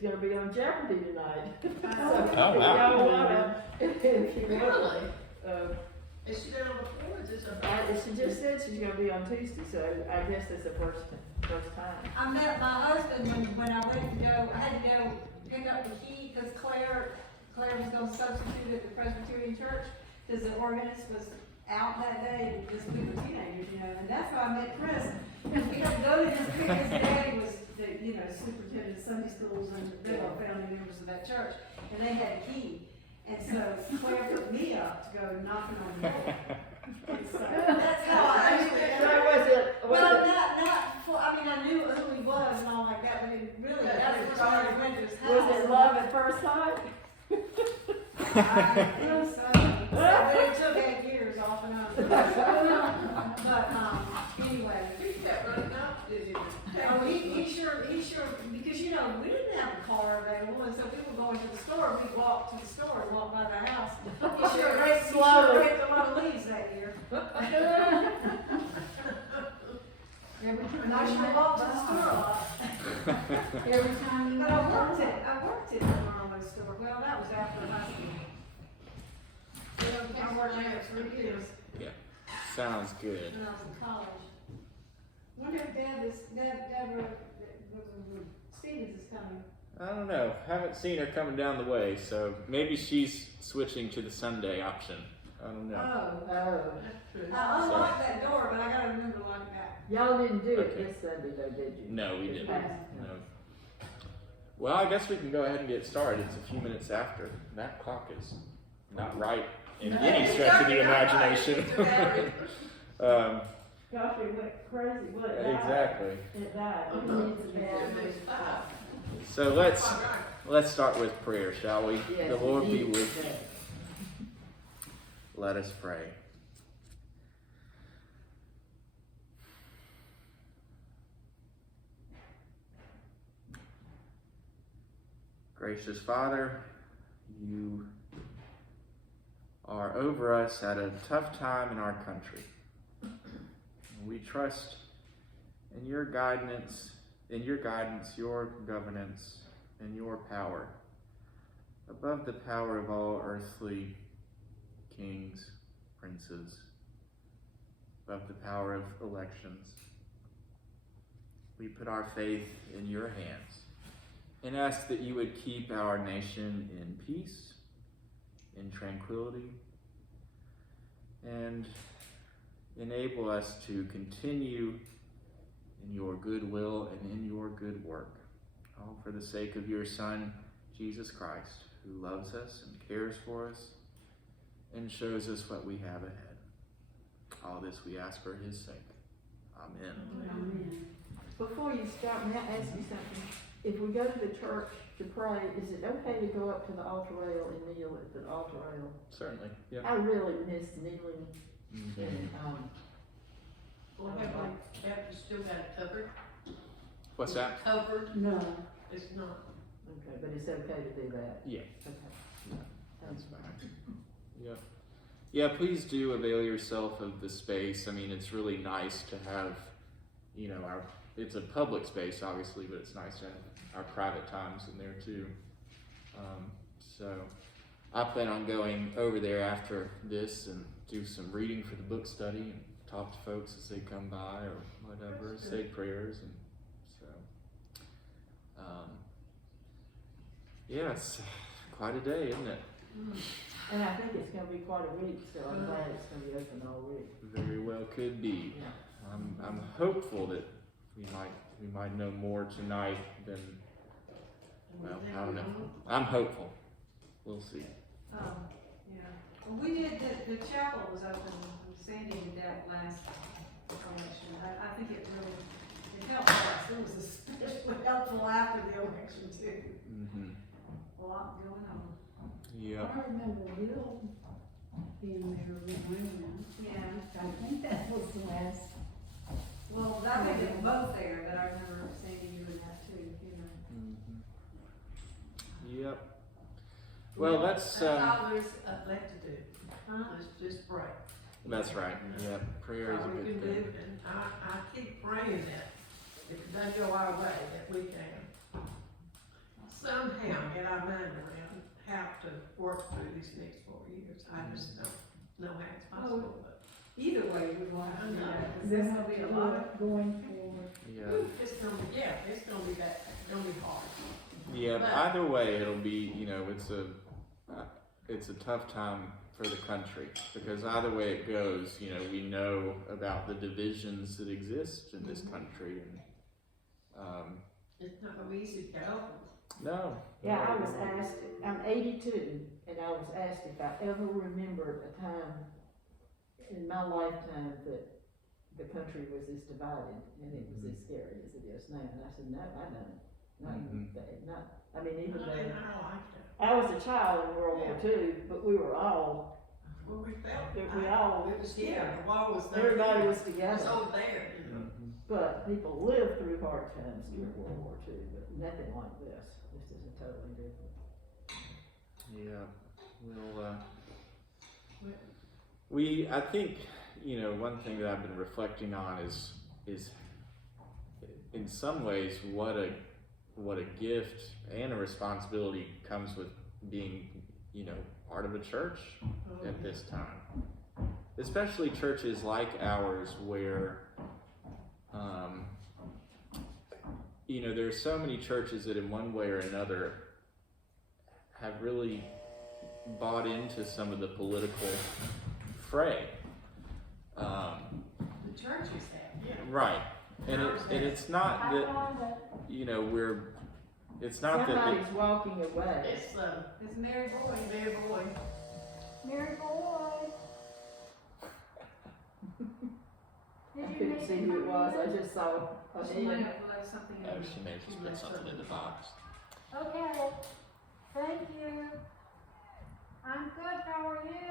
It's gonna be on Jeopardy tonight. Oh, So, wow. Y'all wanna, if you Really? want, Is she down before, is this she just said she's gonna be on Tuesday, so I guess it's the first time. I met my husband when I went to go, I had to go pick up the key, cause Claire was gonna substitute at the Presbyterian church, cause the organist was out that day, and just we were teenagers, you know, and that's how I met Chris. And we had to go to his, his daddy was the, you know, superintendent of Sunday schools, and they were founding members of that church, and they had a key. And so Claire put me up to go knocking on the door. And so that's how I actually. Well, not for, I mean, I knew who he was and all like that, but it really, that's what I went to his house. Was it love at first sight? I think so. But it took 8 years off and on. But, anyway. He kept running out, did he? Oh, he sure, because you know, we didn't have a car available, and so people going to the store, we'd walk to the store and walk by the house. He sure raked a lot of leaves that year. And I sure walked to the store a lot. Every time you. But I worked at the Marlowe store, well, that was after high school. I worked there for 3 years Yeah, sounds good. when I was in college. Wonder if Deborah Stevens is coming. I don't know. Haven't seen her coming down the way, so maybe she's switching to the Sunday option. I don't know. Oh, That's true. I unlocked that door, but I gotta remember to lock it back. Y'all didn't do it Okay. this Sunday though, did you? No, we This didn't. past? No. Well, I guess we can go ahead and get started. It's a few minutes after. That clock is not right in any stretch of the imagination. Gosh, it went crazy, what it died. Exactly. It died. Oh, It no. needs a battery. So let's start with prayer, shall we? Yes, The Lord be indeed. with you. Let us pray. Gracious Father, you are over us at a tough time in our country. We trust in your guidance, your governance, and your power, above the power of all earthly kings, princes, above the power of elections. We put our faith in your hands and ask that you would keep our nation in peace, in tranquility, and enable us to continue in your good will and in your good work, all for the sake of your Son, Jesus Christ, who loves us and cares for us and shows us what we have ahead. All this we ask for his sake. Amen. Amen. Before you start, may I ask you something? If we go to the church to pray, is it okay to go up to the altar rail and kneel at the altar rail? Certainly. Yeah. I really miss kneeling Mhm. in, Well, have you still got it covered? What's that? Covered? no. It's not. Okay, but it's okay to do that? Yeah, Okay. that's fine. Yeah. Yeah, please do avail yourself of the space. I mean, it's really nice to have, you know, it's a public space, obviously, but it's nice to have our private times in there too. So I plan on going over there after this and do some reading for the book study and talk to folks as they come by or whatever, say prayers, and so yeah, it's quite a day, isn't it? And I think it's gonna be quite a week, so I'm glad it's gonna be open all week. Very well could be. Yeah. I'm hopeful that we might know more tonight than, well, I don't know. I'm hopeful. We'll see. Yeah. Well, we did, the chapel was open, Sandy did that last election. I think it really, it helped us. It was especially helpful after the election too. Mm-hmm. A lot going on. Yep. I remember Bill being there when, Yeah. I think that was the last. Well, I think they were both there, but I remember Sandy doing that too, you know. Mm-hmm. Yep. Well, That's all there's left to do. Huh? Let's just pray. that's right. Yep. Prayer is All a we good can do, thing. and I keep praying that if it doesn't go our way, that we can. somehow get our mind around how to work through these next 4 years. I just don't know how it's possible, but Either way, we're going to do that, because There's there's gonna be a lot of, going forward. Yeah. it's gonna be, it's gonna be bad, it's gonna be hard. Yeah, But- either way, it'll be, it's a tough time for the country, because either way it goes, we know about the divisions that exist in this country, and, It's not gonna be easy to get over. no. Yeah, I no, was asked, I'm 82, and I was asked if I ever remembered a time in my lifetime that the country was as divided and it was as scary as it is now. And I said, no, I don't. Not even that. I mean, even I though didn't, I liked it. I was a child in World War II, but we were all, Well, we felt, we all, it was here, the wall was there. everybody was It was together. over there, you know. But people lived through hard times during World War II, but nothing like this. This is totally different. Yeah, I think, one thing that I've been reflecting on is in some ways what a gift and a responsibility comes with being, part of a church at this time. Especially churches like ours where, there are so many churches that in one way or another have really bought into some of the political fray. The churches have, yeah. Right. And it's not that, it's not that, Somebody's walking away. It's Mary Boy. Mary Boy. Mary Boy. I couldn't see who it was, I just saw a She might name. have left something in. oh, she may have just put something in the box. Okay, thank you. I'm good, how are you?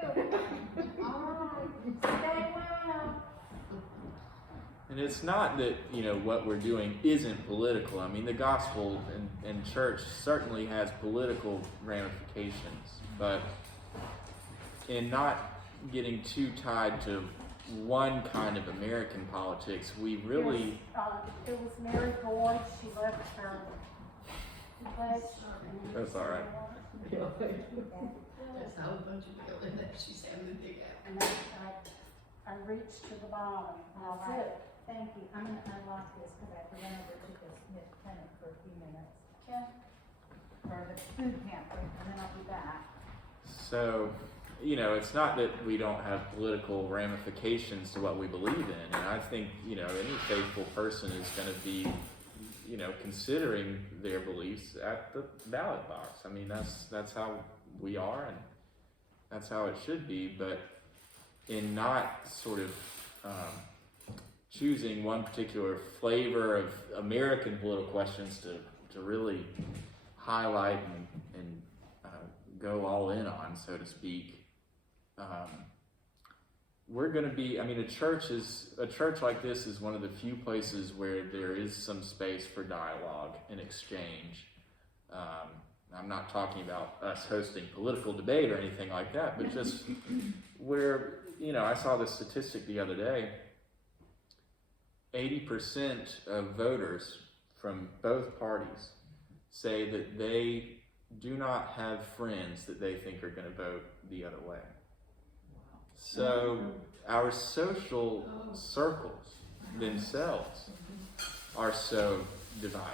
Alright, stay well. And it's not that, what we're doing isn't political. I mean, the gospel and church certainly has political ramifications, but in not getting too tied to one kind of American politics, we really, It was Mary Boyd, she left her pledge. that's all right. There's a whole bunch of building that she's having to dig out. And I reached to the bottom, that's it. Thank you, I'm gonna unlock this, cause I remember to this Smith Clinic for a few minutes. Okay. For the food pantry, and then I'll be back. So, it's not that we don't have political ramifications to what we believe in. And I think, any faithful person is going to be, considering their beliefs at the ballot box. I mean, that's how we are, and that's how it should be. But in not sort of choosing one particular flavor of American political questions to really highlight and go all in on, so to speak. We're going to be, a church like this is one of the few places where there is some space for dialogue and exchange. I'm not talking about us hosting political debate or anything like that, but just where, I saw this statistic the other day, 80% of voters from both parties say that they do not have friends that they think are going to vote the other way. So our social circles themselves are so divided.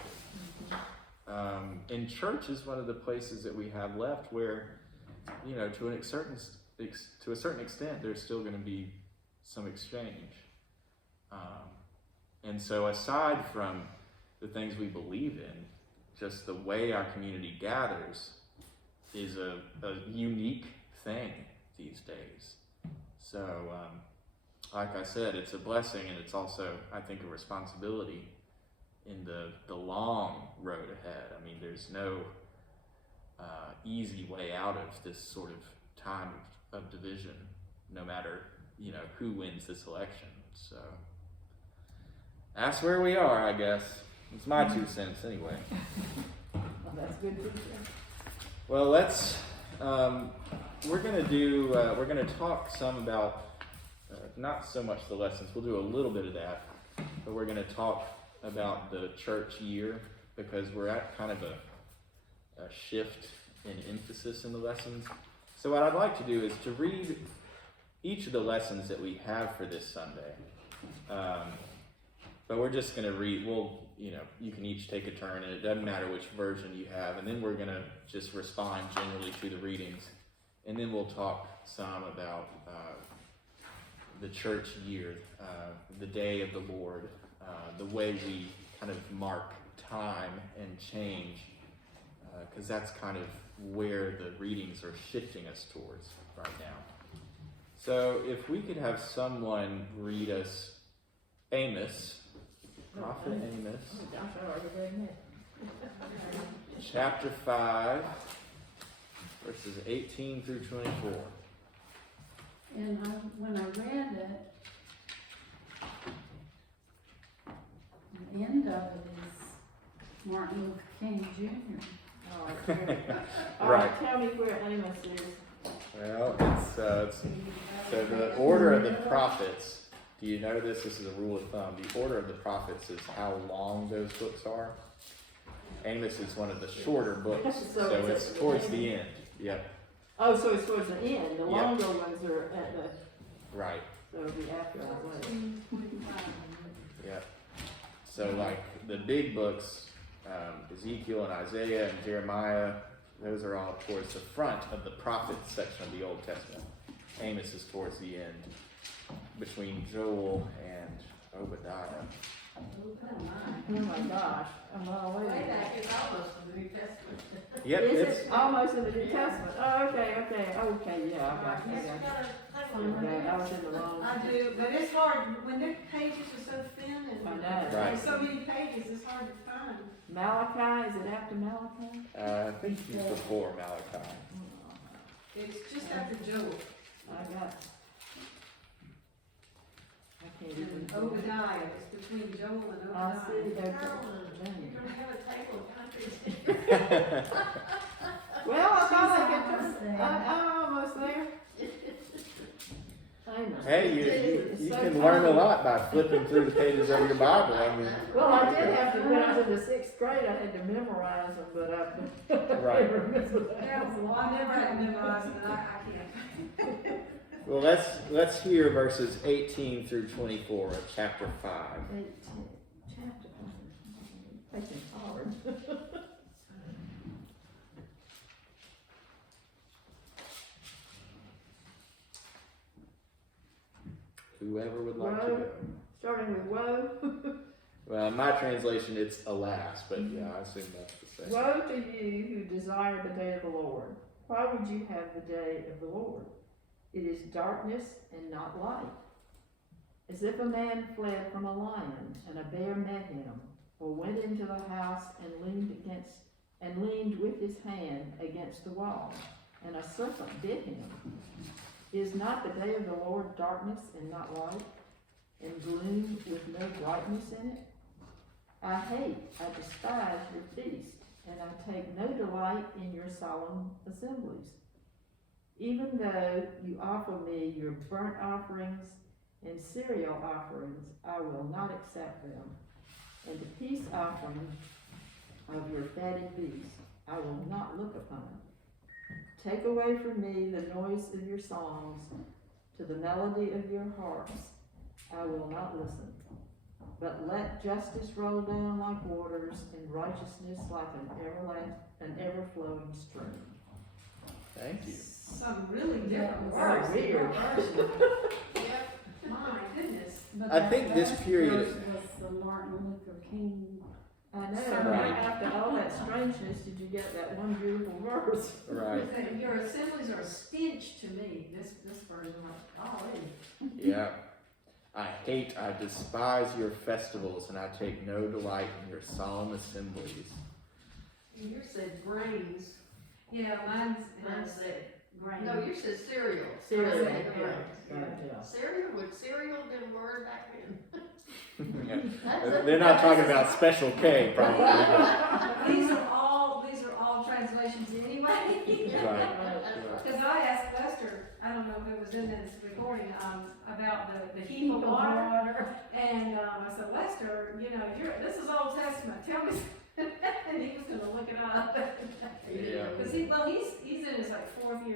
And church is one of the places that we have left where, to a certain extent, there's still going to be some exchange. And so aside from the things we believe in, just the way our community gathers is a unique thing these days. So, like I said, it's a blessing, and it's also, I think, a responsibility in the long road ahead. I mean, there's no easy way out of this sort of time of division, no matter, who wins this election. So, that's where we are, I guess. It's my 2 cents anyway. Well, that's good to hear. Well, let's, we're gonna talk some about, not so much the lessons, we'll do a little bit of that, but we're gonna talk about the church year, because we're at kind of shift in emphasis in the lessons. So what I'd like to do is to read each of the lessons that we have for this Sunday. But we're just going to read, you can each take a turn, and it doesn't matter which version you have, and then we're going to just respond generally to the readings, and then we'll talk some about the church year, the day of the Lord, the way we kind of mark time and change, because that's kind of where the readings are shifting us towards right now. So if we could have someone read us Amos, Prophet Amos, Oh gosh, I already read that. chapter 5, verses 18 through 24. And when I read it, the end of it is Martin Luther King Jr. All right, here. All Right. right, tell me where Amos is. Well, it's so the order of the prophets. Do you know this? This is a rule of thumb. The order of the prophets is how long those books are. Amos is one of the shorter books, So so it's it's towards the end. Yep, Oh, so it's towards the end. The Yeah. longer ones are at the, right. so it'll be after I wait. 25. Yep. So like the big books, Ezekiel and Isaiah and Jeremiah, those are all towards the front of the prophets section of the Old Testament. Amos is towards the end, between Joel and Obadiah. Oh my gosh, I'm all Way away. back, it's almost the New Testament. Yep, Is it's it almost in the New Testament? Oh, okay, yeah, I got you, Yes, I got you you. gotta have Okay, I one. was in the wrong. I do, but it's hard, when the pages are so thin and I know. Right. there's so many pages, it's hard to find. Malachi, is it after Malachi? I think he's before Malachi. It's just after Joel I got. I can't even. and Obadiah, it's between Joel and I see, Obadiah. okay. Carolyn, you're gonna have a table of countries. Well, I thought I almost could, there. I'm almost there. Amos. Hey, you It's so can learn a funny. lot by flipping through the pages of your Bible. I mean, Well, I did have to, when I was in the 6th grade, I had to memorize them, but I Right. can't remember that. Yeah, well, I never had to memorize it, I can't. well, let's hear verses 18 through 24 of chapter 5. 18, chapter 5. Taking hard. Whoever would like to Woe. go. Starting with woe. Well, in my translation, it's alas, but yeah, I assume that's the same. Woe to you who desire the day of the Lord. Why would you have the day of the Lord? It is darkness and not light. As if a man fled from a lion and a bear met him, or went into the house and leaned with his hand against the wall, and a serpent bit him. Is not the day of the Lord darkness and not light, and gloom with no brightness in it? I despise your feast, and I take no delight in your solemn assemblies. Even though you offer me your burnt offerings and cereal offerings, I will not accept them. And the peace offering of your fatted beasts, I will not look upon. Take away from me the noise of your songs, to the melody of your harps, I will not listen. But let justice roll down like waters, and righteousness like an ever-flowing stream. Thank you. Some really different Yeah, words. weird. Yep, my goodness. But I that think this last period- verse was the Martin Luther King. I know, Right. right after all that strangeness, did you get that one beautiful verse? Right. Your assemblies are a stench to me, this version, like, golly. Yeah. I despise your festivals, and I take no delight in your solemn assemblies. Yours said grains. Yeah, mine said, grain. no, yours said cereal. Cereal, I said yeah, grains. yeah. Cereal, would cereal been a word back then? They're not talking about Special K, probably. but- These are all translations anyway. Right. Cause I asked Lester, I don't know if it was in this recording, about the heap of water. And, I said, Lester, this is Old Testament, tell me, and he was gonna look it up.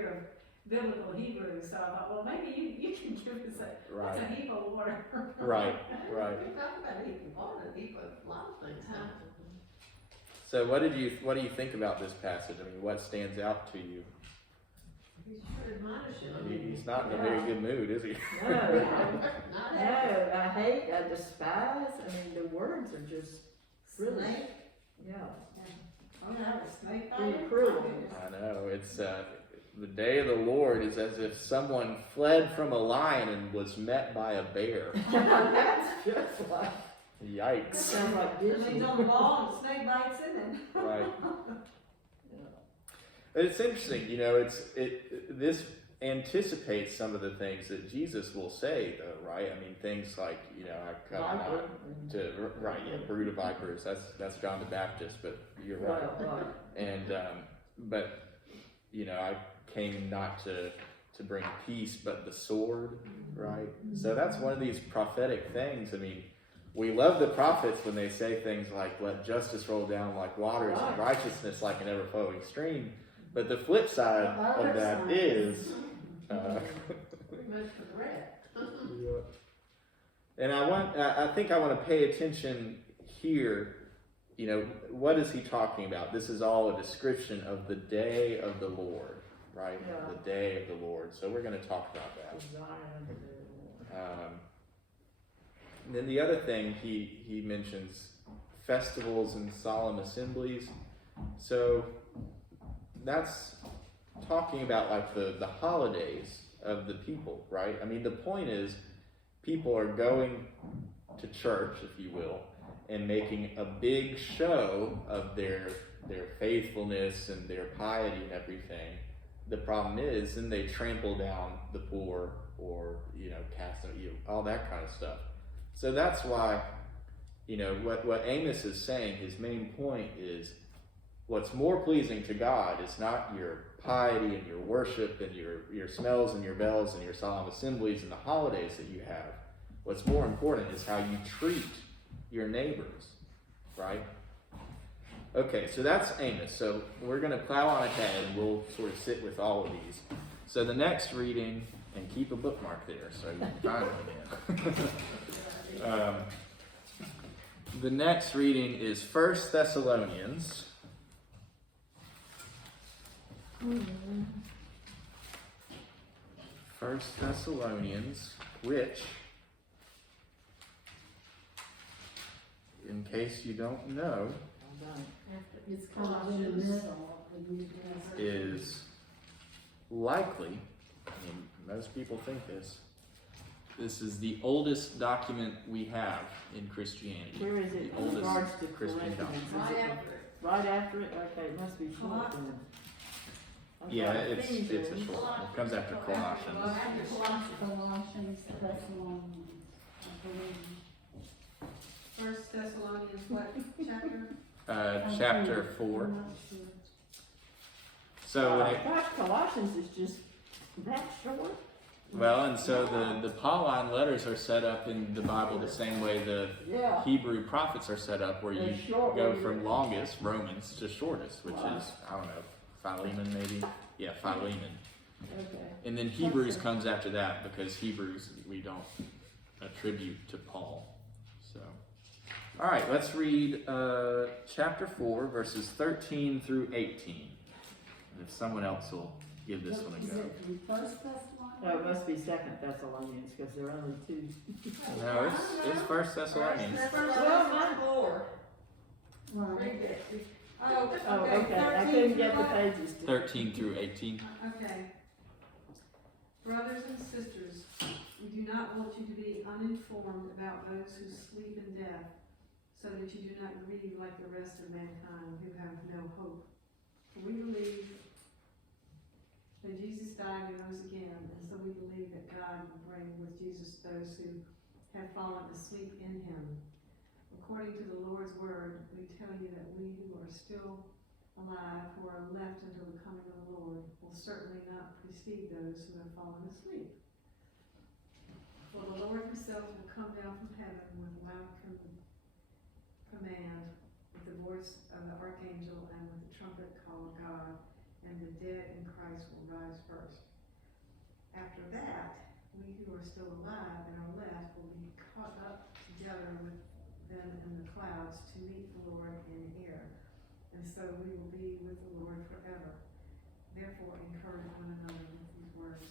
year of biblical Hebrew, so I thought, well, maybe you can give us a, Right. what's a heap of water? Right, right. We talk about heaping water, heap of a lot of things, huh? So what do you think about this passage? I mean, what stands out to you? He sure admonishes you. He's not in a very good mood, is he? No, Not no, I hate, I despise, I mean, the words are just really, Snake. yeah. Oh, that was snake Really bite? cruel. I know, it's, the day of the Lord is as if someone fled from a lion and was met by a bear. That's just like, that Yikes. sounds like The Disney. thing's on the wall and the snake bites in it. Right. Yeah. It's interesting, you know, this anticipates some of the things that Jesus will say, though, right? I mean, things like, you know, I come Viper not and- to, right, yeah, brood of vipers, that's John the Baptist, but you're right. Right. And, but, you know, I came not to bring peace, but the sword, right? So that's one of these prophetic things. I mean, we love the prophets when they say things like, let justice roll down like waters and righteousness like an ever-flowing stream. But the flip side of that is, Pretty much regret. and I think I want to pay attention here. You know, what is he talking about? This is all a description of the day of the Lord, right? Yeah. The day of the Lord. So we're going to talk about that. Desire of the Lord. And then the other thing he mentions festivals and solemn assemblies. So that's talking about like the holidays of the people, right? I mean, the point is people are going to church, if you will, and making a big show of their faithfulness and their piety and everything. The problem is, then they trample down the poor or, you know, cast them, you know, all that kind of stuff. So that's why, you know, what Amos is saying, his main point is what's more pleasing to God is not your piety and your worship and your smells and your bells and your solemn assemblies and the holidays that you have. What's more important is how you treat your neighbors, right? Okay, so that's Amos. So we're going to plow on ahead and we'll sort of sit with all of these. So the next reading, and keep a bookmark there so you can find it again. The next reading is 1 Thessalonians. First Thessalonians, which, in case you don't know, It's kind of in the middle of the New Testament. is likely, I mean, most people think this is the oldest document we have in Christianity. Where is it The in oldest regards to Christian Corinthians? document. Is Right it after it. right after it? Okay, it must be short then. I've Yeah, got it's a Ephesians. short one. It comes after Colossians. Colossians, Thessalonians, I believe. 1 Thessalonians, what chapter? Chapter 4. I'm not sure. So when it, Gosh, Colossians is just that short? well, and so the Pauline letters are set up in the Bible the same way the Yeah. Hebrew prophets are set up, where you They're short, go where from you- longest, Romans, to shortest, which Wow. is, I don't know, Philemon maybe? Yeah, Philemon. Okay. And then Hebrews comes after that, because Hebrews we don't attribute to Paul. So, all right, let's read chapter 4, verses 13 through 18. And if someone else will give this one a Is go. it from First Thessalonians? No, it must be Second Thessalonians, because there are only two. No, it's First Thessalonians. Thessalonians 4. Right. Read that. Oh, Oh, okay, okay, I 13 couldn't get through the what? pages to. 13 through 18. Okay. Brothers and sisters, we do not want you to be uninformed about those who sleep in death, so that you do not grieve like the rest of mankind who have no hope. For we believe that Jesus died and rose again, and so we believe that God will bring with Jesus those who have fallen asleep in him. According to the Lord's word, we tell you that we who are still alive, who are left until the coming of the Lord, will certainly not precede those who have fallen asleep. For the Lord himself will come down from heaven with a loud command, with the voice of the archangel and with the trumpet call of God, and the dead in Christ will rise first. After that, we who are still alive and are left will be caught up together with them in the clouds to meet the Lord in the air. And so we will be with the Lord forever. Therefore, encourage one another with these words.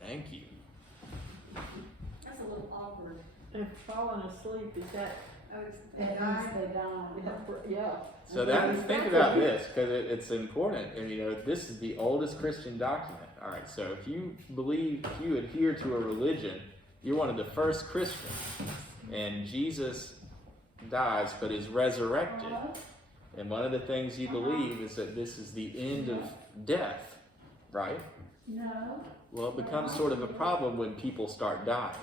Thank you. That's a little awkward. If falling asleep, is that, Oh, it's, That means they die. yeah. So think about this, because it's important, and this is the oldest Christian document. All right, so if you adhere to a religion, you're one of the first Christians, and Jesus dies but is resurrected. And one of the things you believe is that this is the end of death, right? No. Well, it becomes sort of a problem when people start dying.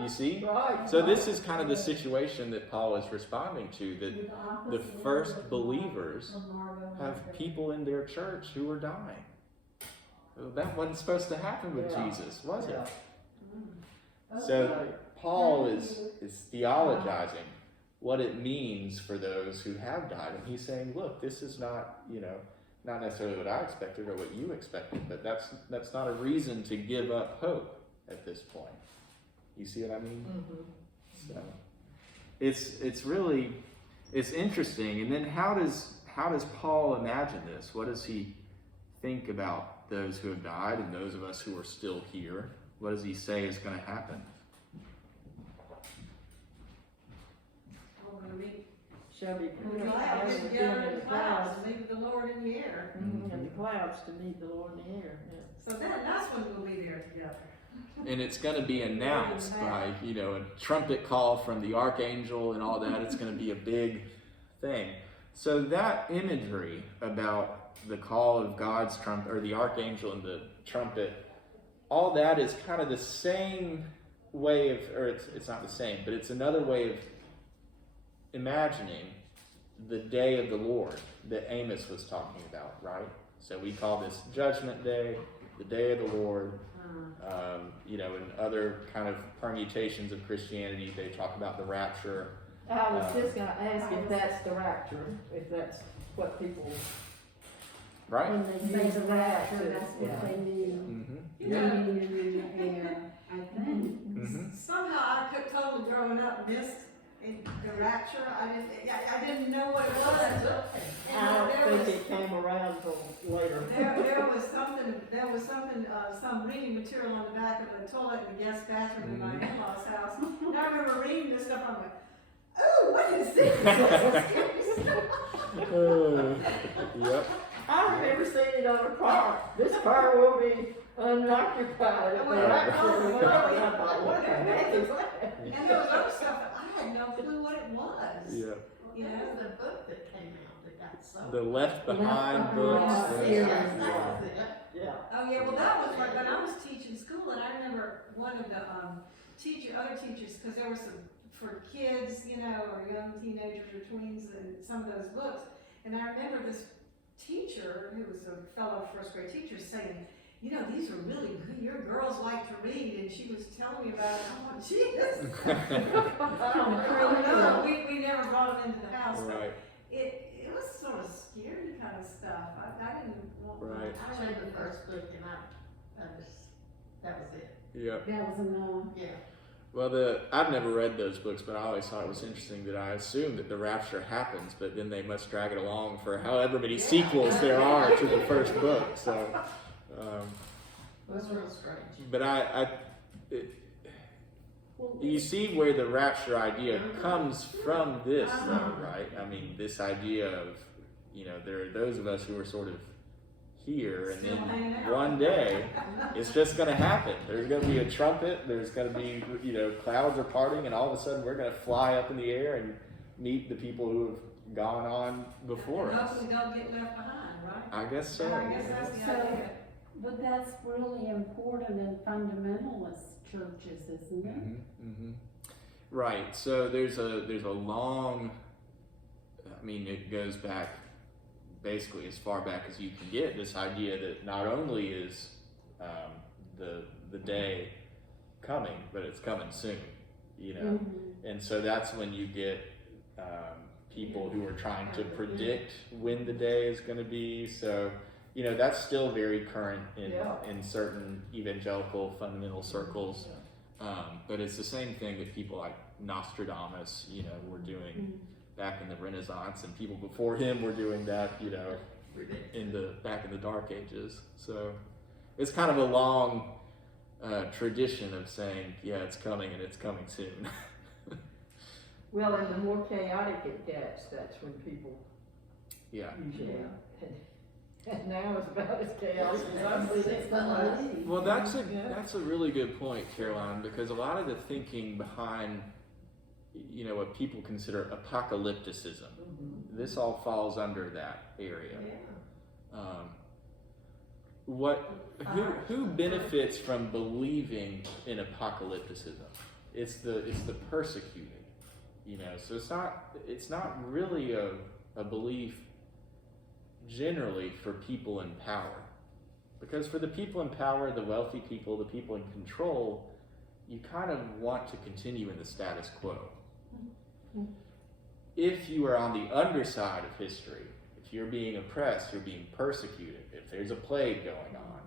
You see? Right. So this is kind of the situation that Paul is responding to, that the first believers have people in their church who are dying. Well, that wasn't supposed to happen with Yeah. Jesus, was it? Yeah. So Paul is theologizing what it means for those who have died. And he's saying, look, this is not, not necessarily what I expected or what you expected, but that's not a reason to give up hope at this point. You see what I mean? Mm-hmm. So it's interesting. And then how does Paul imagine this? What does he think about those who have died and those of us who are still here? What does he say is going to happen? We're gonna meet Shall be in the put clouds, together get with together them in the clouds, and meet with the Lord in the air. And the clouds to meet the Lord in the air. Yeah. So that's when we'll be there together. And it's going to be announced by, a trumpet call from the archangel and all that. It's going to be a big thing. So that imagery about the call of God's trumpet, or the archangel and the trumpet, all that is kind of the same way of, or it's not the same, but it's another way of imagining the day of the Lord that Amos was talking about, right? So we call this Judgment Day, the day of the Lord. In other kind of permutations of Christianity, they talk about the rapture. I was just going to ask if that's the rapture, if that's what people, Right? When they say the rapture, that's Yeah. what they mean. Mm-hmm. Yeah. Meaning in the air, I think. Mm-hmm. Somehow I could totally growing up missed the rapture. I didn't know what it was. I And don't think it came around till later. there was something, some reading material on the back of the toilet in the guest bathroom in my in-laws' house. And I remember reading this stuff. I'm like, oh, what is this? Yep. I remember seeing it on a car. This car will be unoccupied. at the rapture. And I thought, what the heck is that? And there was other stuff that I had no clue what it was. Yep. You know? There was a book that came out that got sold. The Left Behind Left books. Behind Yes, Yeah. that was it. Yeah. Oh yeah, well that was like when I was teaching school, and I remember one of the other teachers, because there were some for kids, or young teenagers or tweens, and some of those books. And I remember this teacher, who was a fellow first grade teacher, saying, these are really good. Your girls like to read, and she was telling me about it. I'm like, Jesus. No, we never brought them into the house. But Right. it was sort of scary kind of stuff. I didn't want. Right. I read the first book and that was it. Yep. That was enough. Yeah. Well, I've never read those books, but I always thought it was interesting that I assumed that the rapture happens, but then they must drag it along for however many sequels there are to the first book. So, It was real strange. but you see where the rapture idea comes from this, though, right? I mean, this idea of, there are those of us who are sort of here, and Still hanging then out. one day it's just going to happen. There's going to be a trumpet, there's going to be, clouds are parting, and all of a sudden we're going to fly up in the air and meet the people who have gone on before And us. hopefully don't get left behind, right? I guess so. And I guess that's the So- idea. But that's really important in fundamentalist churches, isn't it? Mm-hmm. Right. So there's a long. I mean, it goes back basically as far back as you can get. This idea that not only is the day coming, but it's coming soon. Mhm. And so that's when you get people who are trying to predict when the day is going to be. So, you know, that's still very current in certain evangelical fundamental circles. But it's the same thing that people like Nostradamus, you know, were doing back in the Renaissance, and people before him were doing that, you know, back in the Dark Ages. So it's kind of a long tradition of saying, yeah, it's coming and it's coming soon. Well, and the more chaotic it gets, that's when people usually. And now it's about as chaotic as I see it. Well, that's a really good point, Caroline, because a lot of the thinking behind, you know, what people consider apocalypticism, this all falls under that area. Who benefits from believing in apocalypticism? It's the persecuted, you know. So it's not really a belief generally for people in power, because for the people in power, the wealthy people, the people in control, you kind of want to continue in the status quo. If you are on the underside of history, if you're being oppressed, you're being persecuted, if there's a plague going on,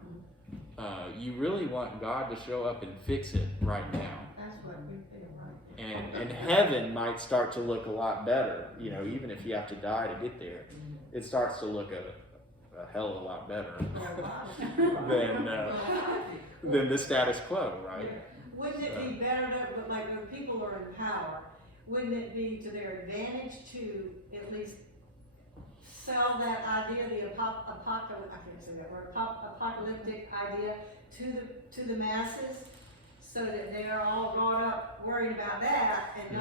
you really want God to show up and fix it right now. That's what you feel, right? And heaven might start to look a lot better, you know, even if you have to die to get there. It starts to look a hell of a lot better than the status quo, right? Wouldn't it be better that, like, when people are in power, wouldn't it be to their advantage to at least sell that idea, the apocalyptic idea to the masses, so that they're all brought up worried about that and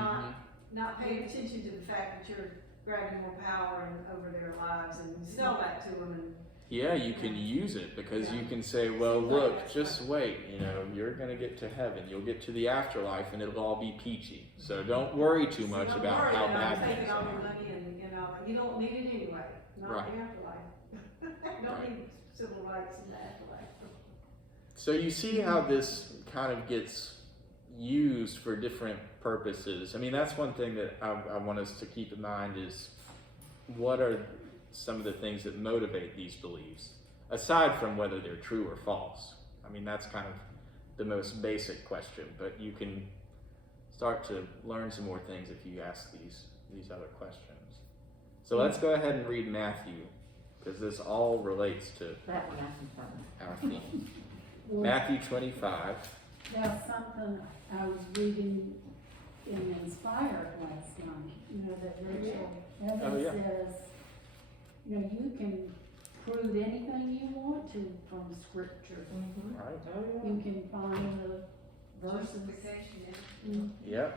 not paying attention to the fact that you're grabbing more power over their lives, and sell that to them. And yeah, you can use it because you can say, well, look, just wait, you know, you're going to get to heaven, you'll get to the afterlife, and it'll all be peachy. So don't worry too much about how bad things all your are. money, and you don't need it anyway. Not in the afterlife. Don't need civil rights in the afterlife. So you see how this kind of gets used for different purposes. I mean, that's one thing that I want us to keep in mind is what are some of the things that motivate these beliefs, aside from whether they're true or false. I mean, that's kind of the most basic question, but you can start to learn some more things if you ask these other questions. So let's go ahead and read Matthew, because this all relates to That one I can find. our theme. Matthew 25. Now, something I was reading in Inspired last night, you know, that Rachel Evans says, you know, you can prove anything you want to from Scripture. Right. You can find the verses. Yep.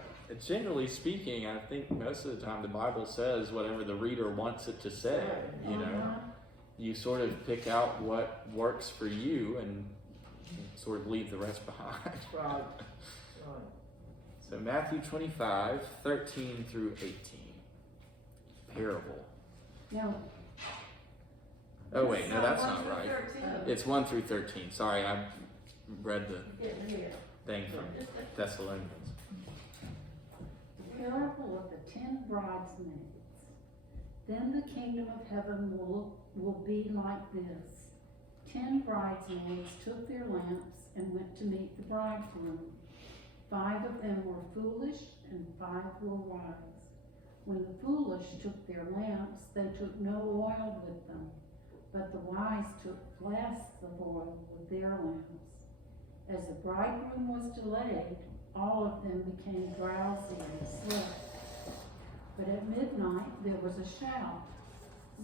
Generally speaking, I think most of the time the Bible says whatever the reader wants it to say. You know, you sort of pick out what works for you and sort of leave the rest behind. Right. So Matthew 25, 13 through 18. Parable. Now, Oh wait, no, that's not right. 13. It's 1 through 13. Sorry, I read the thing from Thessalonians. the parable of the 10 bridesmaids. Then the kingdom of heaven will be like this. 10 bridesmaids took their lamps and went to meet the bridegroom. 5 of them were foolish and 5 were wise. When the foolish took their lamps, they took no oil with them, but the wise took flasks of oil with their lamps. As the bridegroom was delayed, all of them became drowsy and slept. But at midnight there was a shout,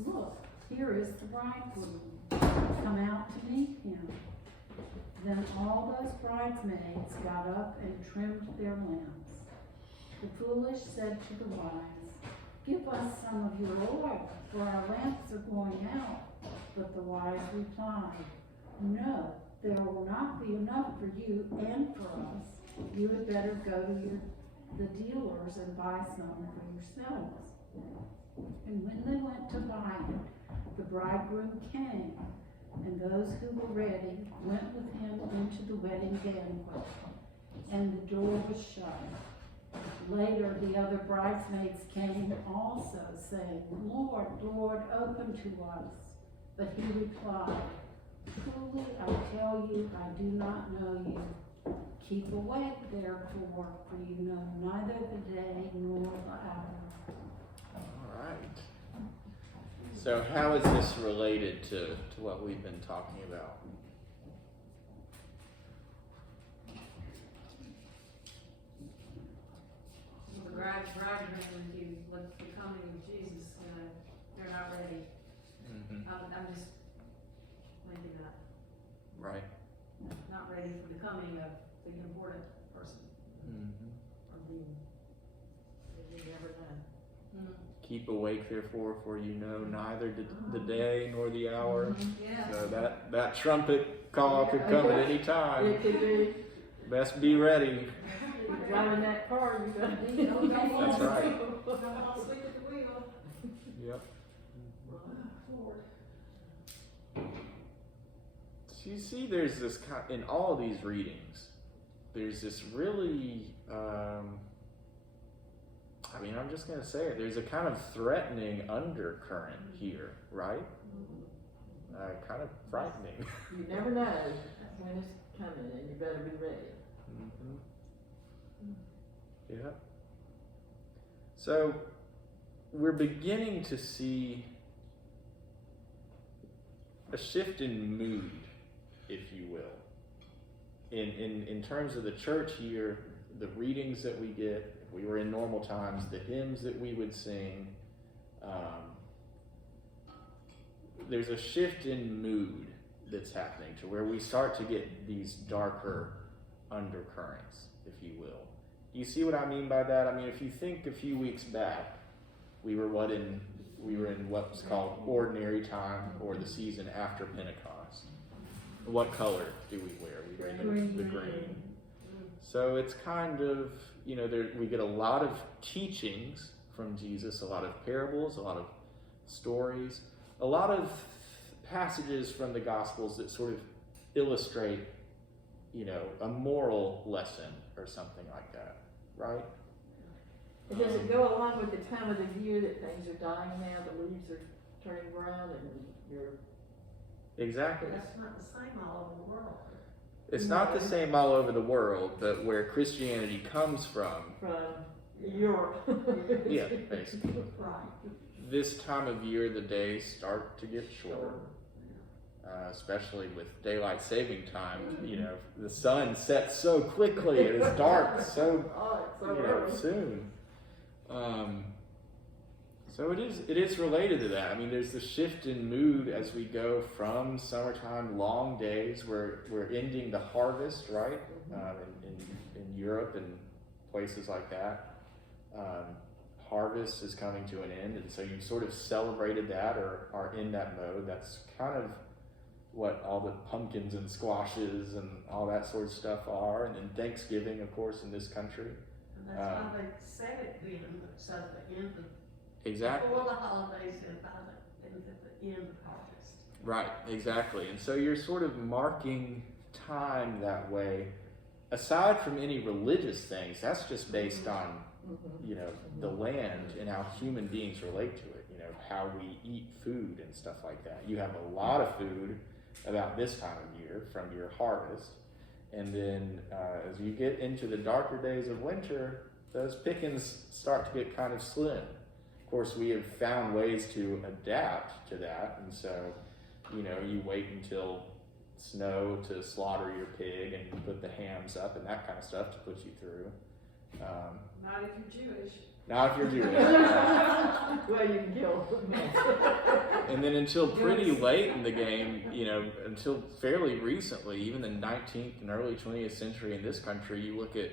"Look, here is the bridegroom. Come out to meet him." Then all those bridesmaids got up and trimmed their lamps. The foolish said to the wise, "Give us some of your oil, for our lamps are going out." But the wise replied, "No, there will not be enough for you and for us. You had better go to the dealers and buy some for yourselves." And when they went to buy it, the bridegroom came, and those who were ready went with him into the wedding banquet, and the door was shut. Later, the other bridesmaids came also, saying, Lord, Lord, open to us. But he replied, Truly I tell you, I do not know you. Keep awake, therefore, for you know neither the day nor the hour. All right. So how is this related to what we've been talking about? The bridegroom, with the coming of Jesus, they're not ready. Mm-hmm. I'm just thinking that, Right. not ready for the coming of the important person, Mm-hmm. or being. You never know. Keep awake, therefore, for you know neither the day nor the hour. Yeah. So that trumpet call could come at any time. It could be, Best be ready. you're driving that car, you gotta be. That's right. Don't fall asleep at the wheel. Yep. So you see, there's this in all of these readings. There's this really. I mean, I'm just gonna say it. There's a kind of threatening undercurrent here, right? Kind of frightening. You never know when it's coming, and you better be ready. Yeah. So we're beginning to see a shift in mood, if you will. In terms of the church here, the readings that we get, if we were in normal times, the hymns that we would sing, there's a shift in mood that's happening to where we start to get these darker undercurrents, if you will. You see what I mean by that? I mean, if you think a few weeks back, we were in what was called ordinary time, or the season after Pentecost. What color do we wear? We wear the green. So it's kind of, we get a lot of teachings from Jesus, a lot of parables, a lot of stories, a lot of passages from the Gospels that sort of illustrate, a moral lesson or something like that, right? And does it go along with the time of the year that things are dying now, the leaves are turning brown and you're... Exactly. That's not the same all over the world. It's not the same all over the world, but where Christianity comes from. From Europe. Yeah, basically. Right. This time of year, the days start to get shorter. Especially with daylight saving time, the sun sets so quickly and it's dark so, soon. So it is related to that. I mean, there's the shift in mood as we go from summertime, long days. We're ending the harvest, right? In Europe and places like that. Harvest is coming to an end, and so you sort of celebrated that or are in that mode. That's kind of what all the pumpkins and squashes and all that sort of stuff are. And then Thanksgiving, of course, in this country. And that's why they said it then, so at the end of, Exactly. before the holidays and by the end of harvest. Right, exactly. And so you're sort of marking time that way. Aside from any religious things, that's just based on, the land and how human beings relate to it, how we eat food and stuff like that. You have a lot of food about this time of year from your harvest. And then as you get into the darker days of winter, those pickings start to get kind of slim. Of course, we have found ways to adapt to that. And so, you wait until snow to slaughter your pig and put the hams up and that kind of stuff to put you through. Not if you're Jewish. Not if you're Jewish. Well, you can kill them. And then until pretty late in the game, until fairly recently, even the 19th and early 20th century in this country, you look at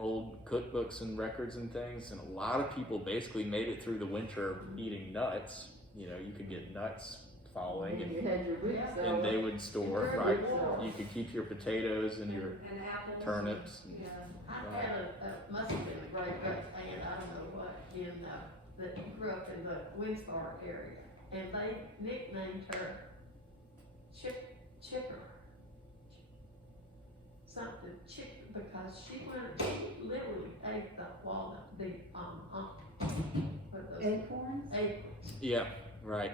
old cookbooks and records and things, and a lot of people basically made it through the winter eating nuts. You could get nuts falling, And you had your roots and they would store, Your right? roots out. You could keep your potatoes and your And apples. turnips. Yeah. I had must have been a great aunt, I don't know what, that grew up in the Winsboro area. And they nicknamed her Chipper. Something, because she literally ate the walnut, what those Acorns? acorns, Yeah, right,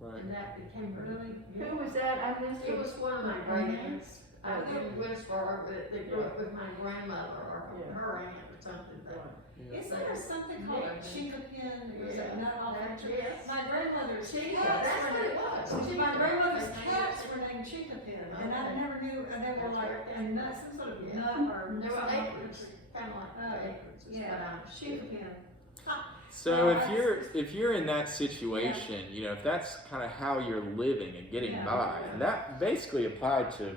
right. and that became her. Really? Yeah. Who was that? I missed It it. was one of my great aunts. I live in Winsboro, but they grew up with my grandmother or Yeah. her aunt or something. But Yeah. Isn't there something called a chinkapin, or is that nut off that- the tree? yes. My grandmother's Chica, cats that's what it were, was. my grandmother's Chica. cats were named chinkapin, and I Okay. never knew, and they were That's like, right. a nut, some sort of Yeah. nut or. They were something. acorns, kind of like Oh, acorns, is what Yeah, I'm. chinkapin. So if you're in that situation, you know, if that's kind of how you're living and getting Yeah. by, and that basically applied to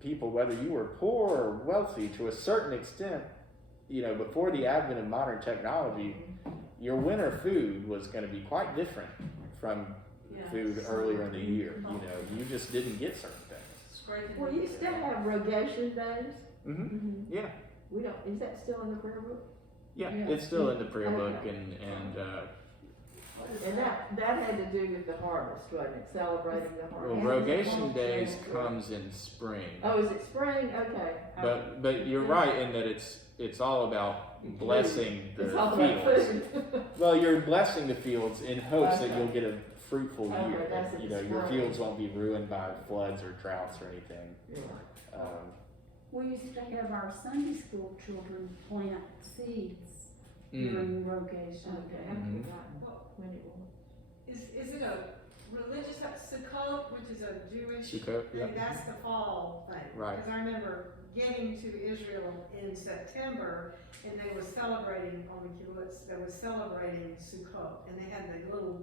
people whether you were poor or wealthy to a certain extent. You know, before the advent of modern technology, your winter food was going to be quite different from Yeah. food earlier in the year. You know, you just didn't get certain things. Scraping. Well, you still have rogation days. Mm-hmm. Yeah, We don't, is that still in the prayer book? yeah, Yeah. it's still in the prayer book, Okay. and And that had to do with the harvest, wasn't it? Celebrating the well, harvest. Rogation Days comes in spring. Oh, is it spring? Okay. But you're right in that it's all about blessing the It's all about fields. food. Well, you're blessing the fields in hopes that Okay. you'll get a fruitful Okay, year. that's That, in you know, the your spring. fields won't be ruined by floods or droughts or anything. Yeah. We used to have our Sunday school children plant seeds Mm. during Rogation Okay, Day. I've Mhm. forgotten when it was. Is it a religious, Sukkot, which is a Jewish? Sukkot, yeah. That's the fall thing. Right. Because I remember getting to Israel in September, and they were celebrating on the kibbutz, they were celebrating Sukkot, and they had the little,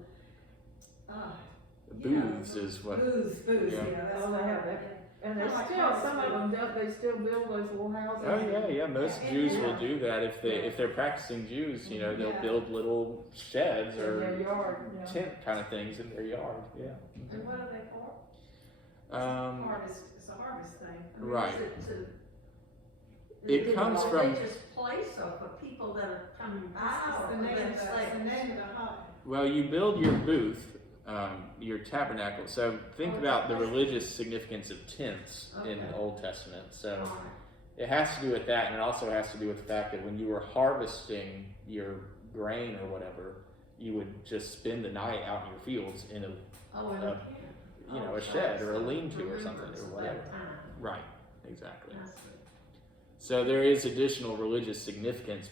The booths is what. booths, Yeah. that's Oh, they have that. And they Kinda like still, some of harvest them, they still build those little houses. Oh yeah. Most Yeah. Jews will Yeah. do that if they're practicing Jews. You know, they'll Yeah. build little sheds In their or yard, yeah. tent kind of things in their yard. Yeah. And what are they for? Harvest, it's a harvest thing. I mean, Right. Is It a comes from- religious place or for people that are coming by It's or the for name of the, it's the themselves? name of the hut. Well, you build your booth, your tabernacle. So think about the religious significance of tents in the Okay. Old Testament. So Alright. it has to do with that, and it also has to do with the fact that when you were harvesting your grain or whatever, you would just spend the night out in your fields in a Oh, in uh, a tent. you know, Oh, a so shed or a it's lean-to or something remembrance or of whatever. that time. Right, exactly. I see. So there is additional religious significance,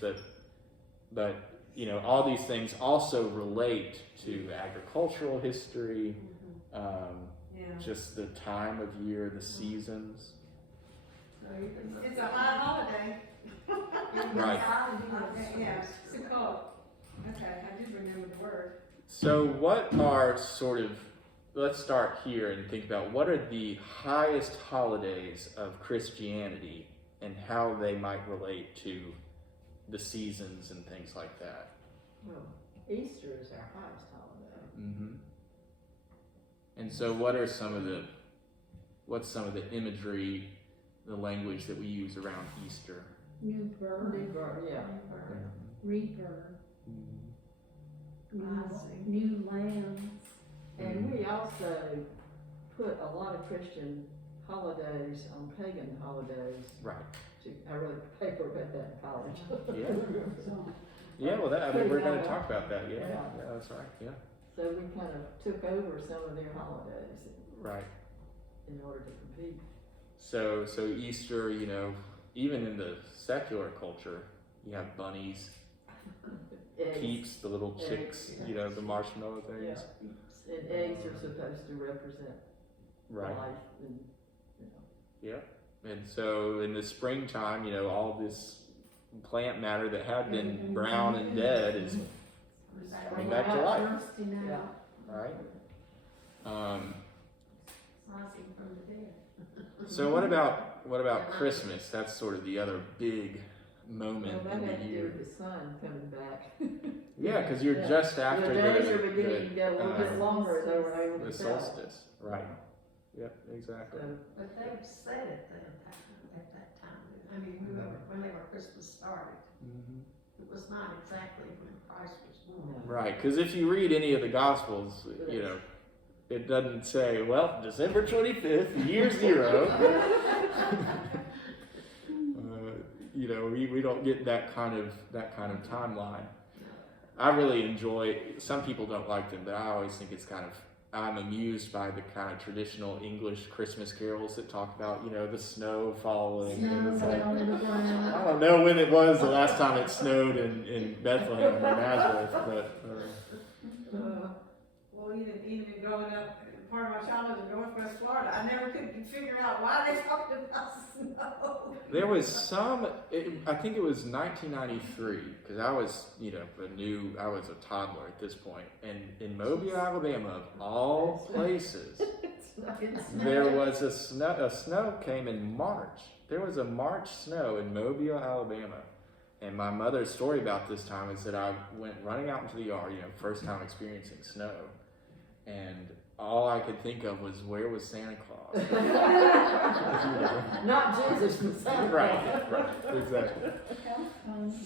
but you know, all these things also relate to agricultural history, Yeah. just the time of year, the seasons. So you can- It's a high holiday. Right. Yeah, Sukkot. Okay, I do remember the word. So what are sort of, let's start here and think about what are the highest holidays of Christianity and how they might relate to the seasons and things like that. Well, Easter is our highest holiday. Mm-hmm. And so what's some of the imagery, the language that we use around Easter? New birth, Yeah. rebirth, I see. new lands. And we also put a lot of Christian holidays on pagan holidays. Right. I wrote a paper about that in college. Yeah. So, Yeah, well, we're going to talk about that. Yeah, Yeah. that's right. Yeah, So we kind of took over some of their holidays right. in order to compete. So Easter, you know, even in the secular culture, you have bunnies, Eggs. peeps, the little chicks, Eggs, you know, the marshmallow Yeah. things. And eggs are supposed to represent Right. life and, you know. Yeah. And so in the springtime, you know, all this plant matter that had been brown and dead is coming back to life, bursting Yeah. out. right? Rising from the dead. So what about Christmas? That's sort of the other big moment Well, that in had the to do year. with the sun coming back. Yeah, because you're Yeah. just after The days are beginning to get a little bit uh, longer, they were able the to tell. solstice, right? Yep, exactly. So, But they said it at that time. I mean, whenever Christmas started, Mhm. it was not exactly when Christ was born. Right, because if you read any of the Gospels, you know, it doesn't say, well, December 25th, year 0. we don't get that kind of timeline. I really enjoy. Some people don't like them, but I always think it's I'm amused by the kind of traditional English Christmas carols that talk about, the snow falling. And it's like, on the ground. I don't know when it was the last time it snowed in Bethlehem or Nazareth, but Well, even growing up, part of my childhood in Northwest Florida, I never could figure out why they talked about snow. there was I think it was 1993, because I was, I was a toddler at this point, and in Mobile, Alabama, of all places, there was a snow came in March. There was a March snow in Mobile, Alabama. And my mother's story about this time is that I went running out into the yard, first time experiencing snow. And all I could think of was, where was Santa Claus? Not Jesus, but Santa Claus. Right, exactly.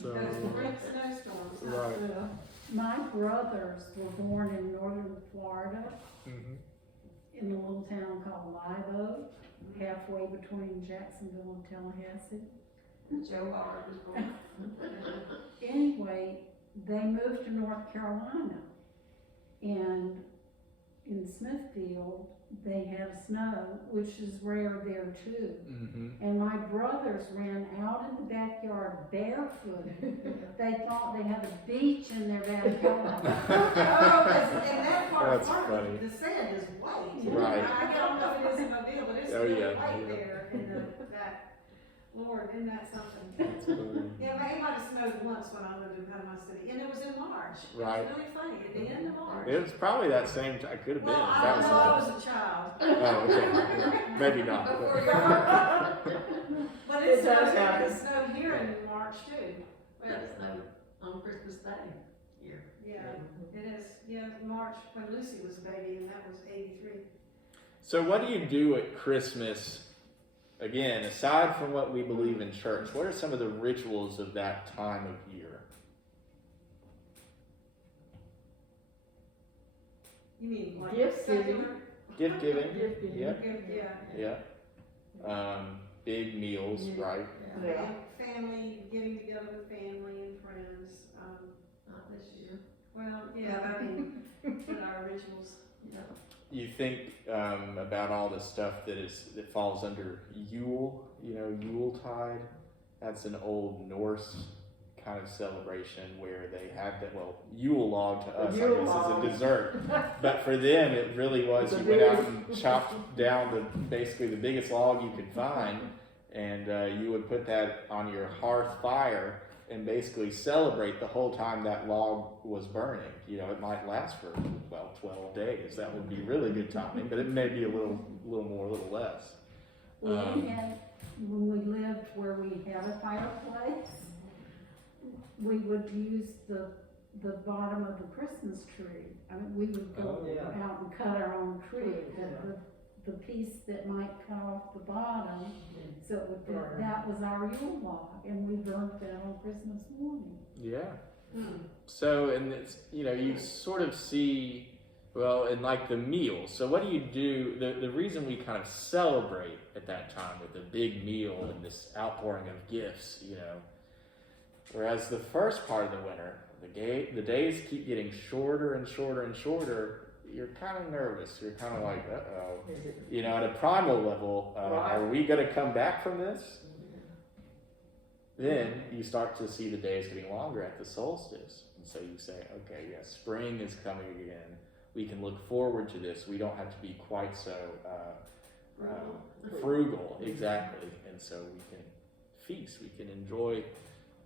So, Those great snowstorms. Huh? right. Yeah. My brothers were born in northern Florida, Mhm. in a little town called Live Oak, halfway between Jacksonville and Tallahassee. Joe Howard was born. Anyway, they moved to North Carolina, and in Smithfield, they have snow, which is rare there too. Mhm. And my brothers ran out in the backyard barefoot. They thought they had a beach in their backyard. Oh, and that part of That's Florida, funny. the sand is white. Right. I don't know if it is in Mobile, but it's Oh, really yeah, white yeah. there in that, Lord, isn't that something? That's funny. Yeah, but it might have snowed once when I lived in Panama City, and it was in March. Right. It was really funny, at the end of March. It was probably that same time. Could have been. Well, if I that don't was know, I the- was a child. Oh, okay. Yeah. Maybe not. Before but- your But It it does snowed, happen. it snowed here in March too. well, it snowed on Christmas Day here. Yeah, it is, yeah, March, when Lucy was a baby, and that was 83. So, what do you do at Christmas? Again, aside from what we believe in church, what are some of the rituals of that time of year? You mean like Gift giving. secular? Gift giving. Gift giving. Yep. Yeah. Yeah. Big meals, Yeah. right? Yeah. Family, getting together with family and friends, Not this year. well, yeah, I mean, with our rituals. Yeah. You think about all the stuff that falls under Yule, Yuletide. That's an old Norse kind of celebration where they had that. Well, Yule log to us, I Yule guess, log. is a dessert, but for them, it really was. It's a You went out big- and chopped down basically the biggest log you could find, and you would put that on your hearth fire and basically celebrate the whole time that log was burning. It might last for 12 days. That would be really good timing, but it may be a little more, a little less. Well, we had, when we lived where we had a fireplace, we would use the bottom of the Christmas tree. I mean, we would go Oh, yeah. out and cut our own tree, Yeah. the piece that might cut off the bottom, so it would, Burn. that was our Yule log, and we burnt that on Christmas morning. Yeah. Hmm. So, and it's, you sort of see, well, in like the meal. So what do you do? The reason we kind of celebrate at that time with a big meal and this outpouring of gifts, whereas the first part of the winter, the days keep getting shorter and shorter and shorter. You're kind of nervous. You're kind of like, uh-oh. Is it- At a primal level, Right. are we going to come back from this? Then you start to see the days getting longer at the solstice. And so you say, okay, yeah, spring is coming again. We can look forward to this. We don't have to be quite so frugal, exactly. And so we can feast. We can enjoy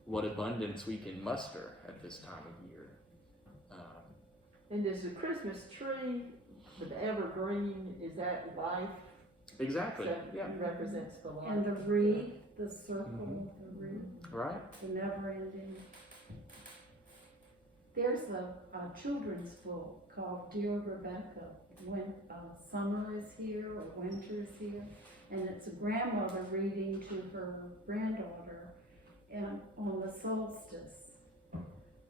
what abundance we can muster at this time of year. And is the Christmas tree with the evergreen, is that life? Exactly, That yeah. represents the life. And the wreath, the circle of the wreath, Right? the never ending. There's a children's book called Dear Rebecca, when summer is here or winter is here, and it's a grandmother reading to her granddaughter, and on the solstice,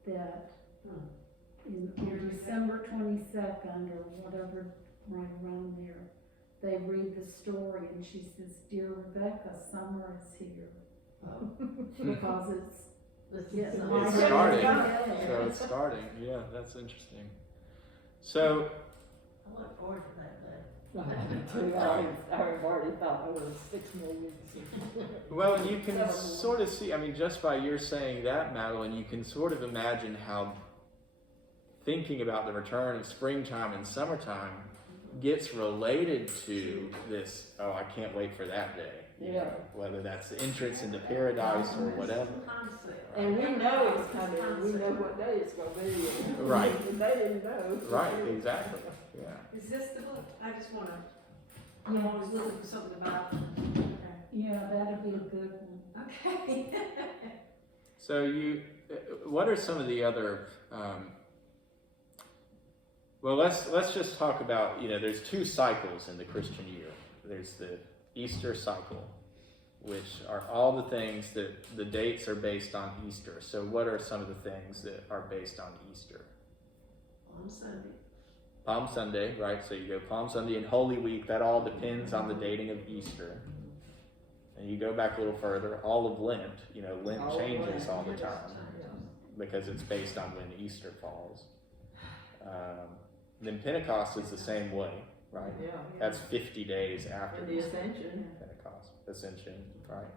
that in December 22nd or whatever, right around there, they read the story, and she says, "Dear Rebecca, summer is here." because Yes, it's. It's starting. So it's starting. Yeah, that's interesting. So I look forward to that day. I've already thought over 6 more weeks. well, and you can sort of see. I mean, just by your saying that, Madeline, you can sort of imagine how thinking about the return of springtime and summertime gets related to this. Oh, I can't wait for that day. You Yeah. know, whether that's the entrance into paradise or whatever. Concept. And we know it's coming, and we know what day it's gonna be. Right. And they didn't know. Right. Exactly. Yeah. Is this the book? I just wanna, I'm always looking for something about, okay. Yeah, that'd be a good one. Okay. So what are some of the other? Well, let's just talk about, there's 2 cycles in the Christian year. There's the Easter cycle, which are all the things that the dates are based on Easter. So what are some of the things that are based on Easter? On Sunday. Palm Sunday, right? So you go Palm Sunday and Holy Week. That all depends on the dating of Easter. And you go back a little further, all of Lent. Lent All of changes Lent, all the yes. time because it's based on when Easter falls. Then Pentecost is the same way, right? Yeah. That's 50 days after And the Ascension. Pentecost, Ascension, right?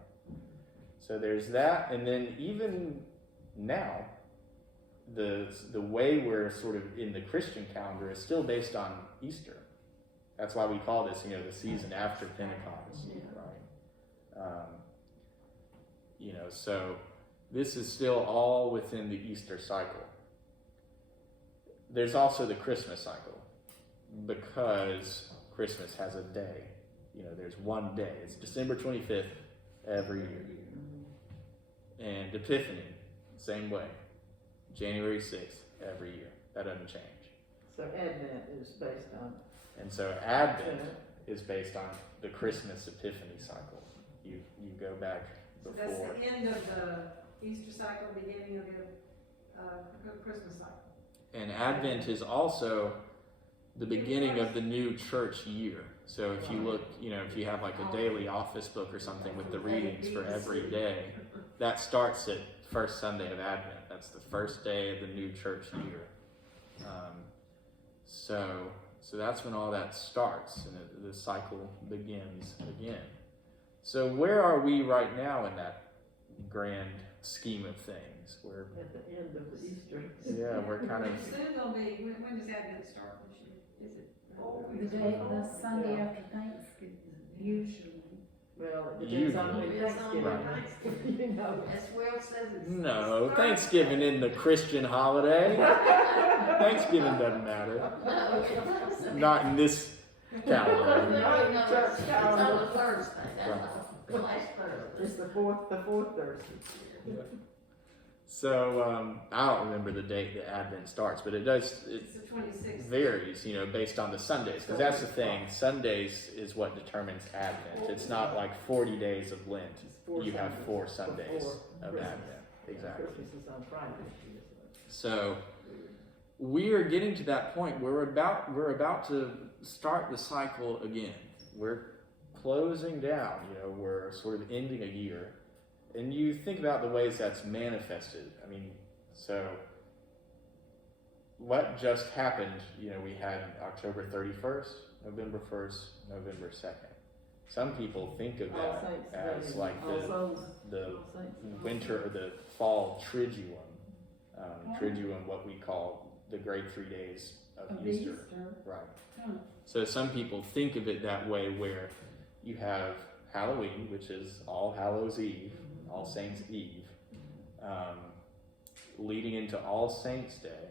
So there's that, and then even now, the way we're sort of in the Christian calendar is still based on Easter. That's why we call this, the season after Pentecost, right? So this is still all within the Easter cycle. There's also the Christmas cycle, because Christmas has a day. There's one day. It's December 25th every year. And Epiphany, same way. January 6th every year. That doesn't change. So Advent is based on. And so Advent is based on the Christmas Epiphany cycle. You go back So that's before. the end of the Easter cycle, beginning of the Christmas cycle. And Advent is also the beginning of the new church year. So if you look, if you have like a daily office book or something with the readings for every day, that starts at first Sunday of Advent. That's the first day of the new church year. So that's when all that starts and the cycle begins again. So where are we right now in that grand scheme of things? We're At the end of the Easter. yeah, we're kind of It's soon gonna be, when does Advent start this year? Is it? The Sunday after Thanksgiving, usually. Well, it depends on when It's on Thanksgiving. Thanksgiving. As Will says, it's. no Thanksgiving in the Christian holiday. Thanksgiving doesn't matter. No, it doesn't. Not in this calendar. No, Church it's calendar. on a Thursday, that's all. The last Thursday. It's the fourth Thursday. So I don't remember the date that Advent starts, but it It's the 26th. varies, based on the Sundays, because that's the thing. Sundays is what determines Advent. It's not like 40 days of Lent. You have 4 Sundays of Advent. Exactly. Christmas is on Friday. So we are getting to that point where we're about to start the cycle again. We're closing down, we're sort of ending a year. And you think about the ways that's manifested. I mean, so what just happened, we had October 31st, November 1st, November 2nd. Some people think of All that Saints as Day, like All Souls, the All Saints. winter or the fall Triduum. Triduum, what we call the great 3 days of Easter. Right. Huh. So some people think of it that way, where you have Halloween, which is All Hallows Eve, All Saints Eve, leading into All Saints Day,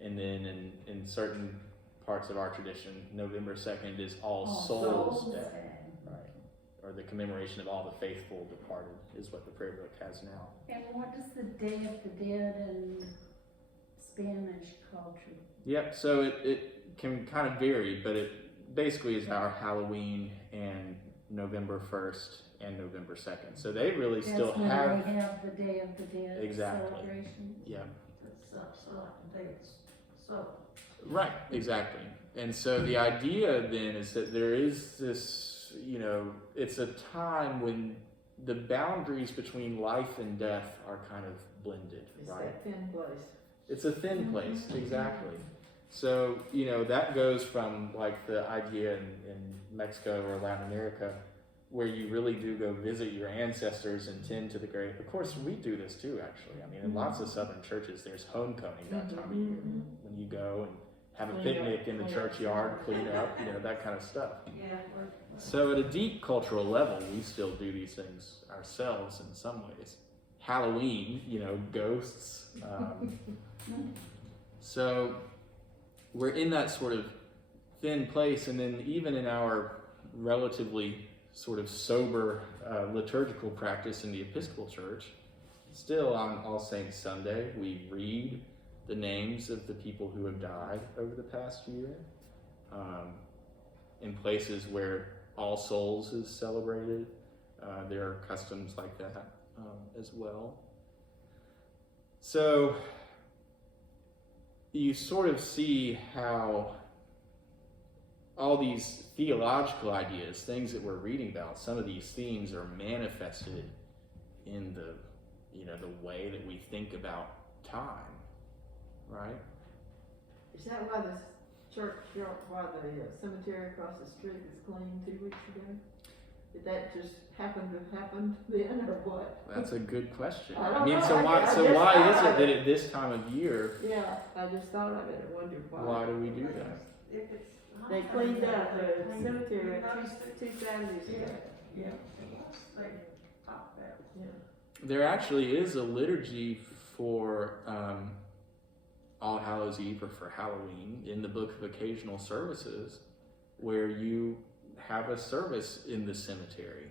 and then in certain parts of our tradition, November 2nd is All Souls Day, right? Or the commemoration of all the faithful departed is what the prayer book has now. And what is the Day of the Dead in Spanish culture? Yep, so it can kind of vary, but it basically is our Halloween and November 1st and November 2nd. So they really still That's when have, they have the Day of the Dead Exactly. celebration. yeah, So like the dates, so. right, exactly. And so the idea then is that there is this, it's a time when the boundaries between life and death are kind of blended, It's right? that thin place. It's a thin place, exactly. So, that goes from like the idea in Mexico or Latin America, where you really do go visit your ancestors and tend to the grave. Of course, we do this too, actually. I mean, in lots of Southern churches, there's homecoming that time of year when you go and have a picnic in the churchyard, clean up, that kind of stuff. Yeah. So at a deep cultural level, we still do these things ourselves in some ways. Halloween, ghosts. So we're in that sort of thin place, and then even in our relatively sort of sober liturgical practice in the Episcopal Church, still on All Saints Sunday, we read the names of the people who have died over the past year. In places where All Souls is celebrated, there are customs like that as well. So you sort of see how all these theological ideas, things that we're reading about, some of these themes are manifested in the way that we think about time, right? Is that why the cemetery across the street was cleaned 2 weeks ago? Did that just happen then, or what? That's a good question. I don't know. So why I just is it thought of that at this time of year, Yeah, I just thought of it and wondered why. why do we do that? If it's They cleaned out the Cleaned- cemetery Most- two Saturdays ago. Yeah, they popped out. Yeah. There actually is a liturgy for All Hallows Eve or for Halloween in the Book of Occasional Services, where you have a service in the cemetery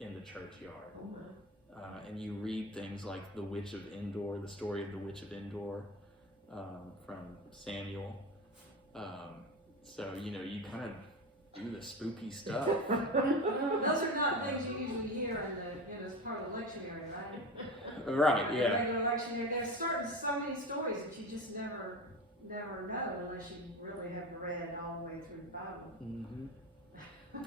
in the churchyard. Oh my. And you read things like the Witch of Endor, the story of the Witch of Endor from Samuel. So, you kind of do the spooky stuff. Those are not things you usually hear as part of the lectionary, right? Right, The yeah. regular lectionary, there's so many stories that you just never know unless you really have read all the way through the Bible. Mm-hmm.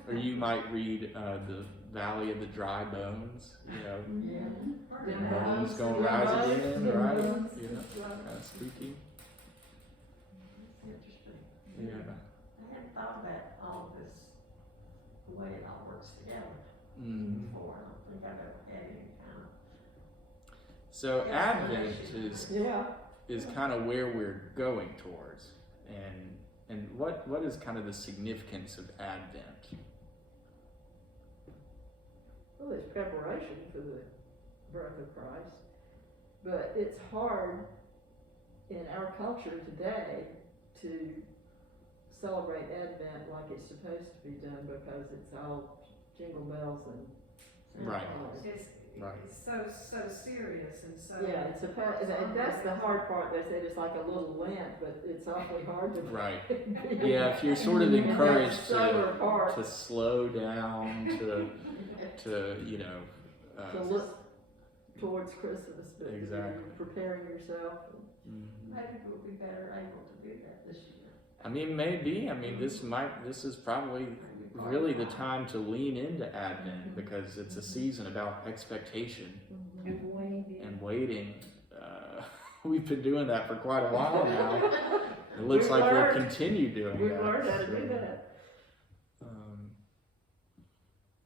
Or you might read the Valley of the Dry Bones, Yeah. the bones gonna rise again, right? Bones. Kind of spooky. Interesting. Yeah. I hadn't thought about all of this, the way it all works together Mm. before. I don't think I've ever had any kind of. So Yeah, Advent Yeah. is kind of where we're going towards, and what is kind of the significance of Advent? Well, it's preparation for the birth of Christ, but it's hard in our culture today to celebrate Advent like it's supposed to be done because it's all jingle bells and Right. It's, Right. it's so serious and so. yeah, it's and that's the hard part. They said it's like a little Lent, but it's awfully hard to. Right. Yeah, if you're sort of encouraged That's the solar part. to slow down, to To look towards Christmas, but Exactly. you're preparing yourself. Mhm. Maybe we'll be better able to do that this year. I mean, maybe. I mean, this is probably really the time to lean into Advent because it's a season about expectation And waiting. and waiting. We've been doing that for quite a while now. It looks We've like we'll learned. continue doing We've that. learned how to do so, that.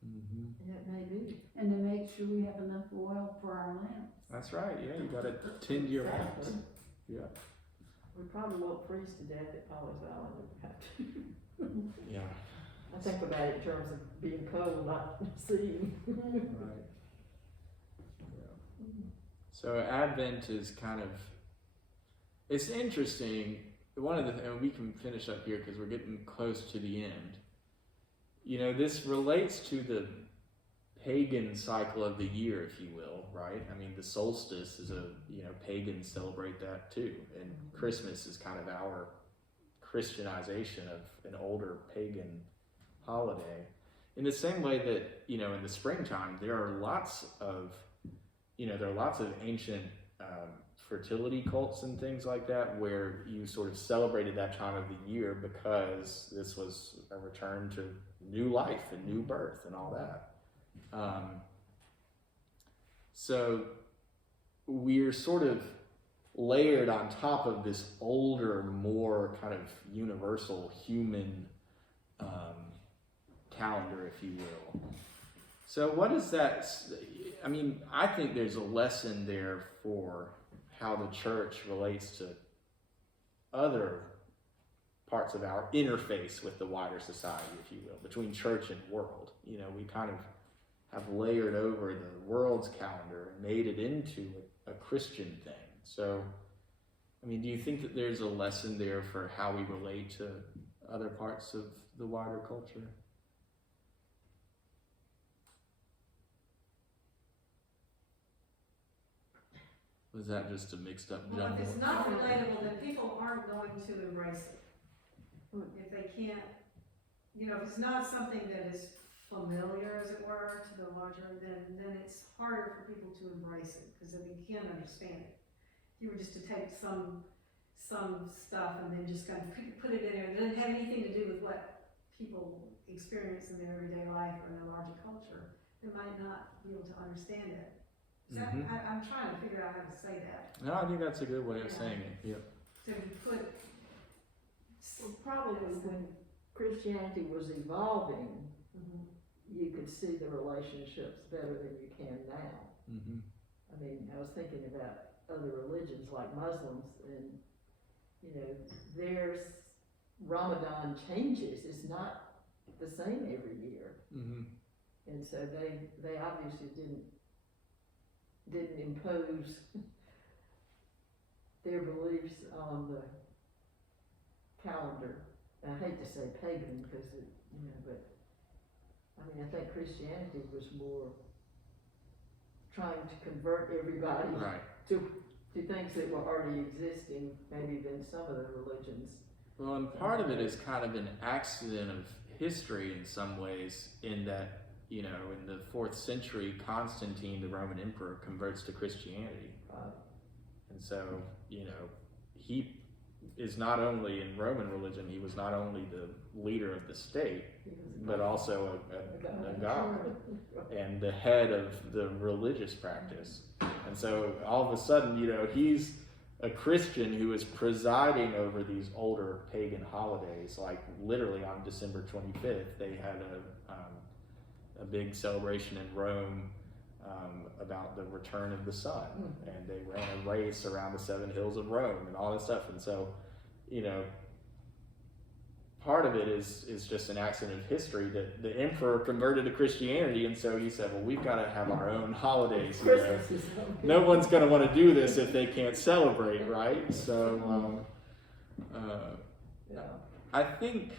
mhm. Yeah, it may be. And to make sure we have enough oil for our lamps. That's right. Yeah, you got to tend your lamps. Exactly. Yeah. We probably won't freeze to death at Polly's Island if we have to. Yeah. I think about it in terms of being cold, not seeing. Right. Yeah. So Advent is kind of, it's interesting. One of the, and we can finish up here because we're getting close to the end. This relates to the pagan cycle of the year, if you will, right? I mean, the solstice is pagans celebrate that too. And Christmas is kind of our Christianization of an older pagan holiday. In the same way that, in the springtime, there are lots of ancient fertility cults and things like that where you sort of celebrated that time of the year because this was a return to new life and new birth and all that. So we're sort of layered on top of this older, more kind of universal human calendar, if you will. So what is that? I mean, I think there's a lesson there for how the church relates to other parts of our interface with the wider society, if you will, between church and world. You know, we kind of have layered over the world's calendar and made it into a Christian thing. So, I mean, do you think that there's a lesson there for how we relate to other parts of the wider culture? Was that just a mixed up Well, jumble? if it's not relatable, then people aren't going to embrace it. If they can't, you know, if it's not something that is familiar, as it were, to the larger, then it's harder for people to embrace it, because they can't understand it. If you were just to take some stuff and then just kind of put it in there, it doesn't have anything to do with what people experience in their everyday life or in their larger culture, they might not be able to understand it. So I'm trying to figure out how to say that. No, I think that's a good way of saying it. Yep. So you put, Well, probably when Christianity was evolving, you could see the relationships better than you can now. Mm-hmm. I mean, I was thinking about other religions like Muslims, and you know, theirs Ramadan changes. It's not the same every year, Mm-hmm. and so they obviously didn't impose their beliefs on the calendar. I hate to say pagan because it, you know, but I mean, I think Christianity was more trying to convert everybody Right. to things that were already existing, maybe than some of the religions. Well, and part of it is kind of an accident of history in some ways, in that, you know, in the 4th century, Constantine, the Roman emperor, converts to Christianity. And so, you know, he is not only in Roman religion, he was not only the leader of the state, but also a god and the head of the religious practice. And so all of a sudden, you know, he's a Christian who is presiding over these older pagan holidays. Like literally on December 25th, they had a big celebration in Rome about the return of the sun, and they ran a race around the 7 hills of Rome and all this stuff. And so, you know, part of it is just an accident of history that the emperor converted to Christianity, and so he said, well, we've got to have our own holidays. You know? No one's going to want to do this if they can't celebrate, right? So Yeah. I think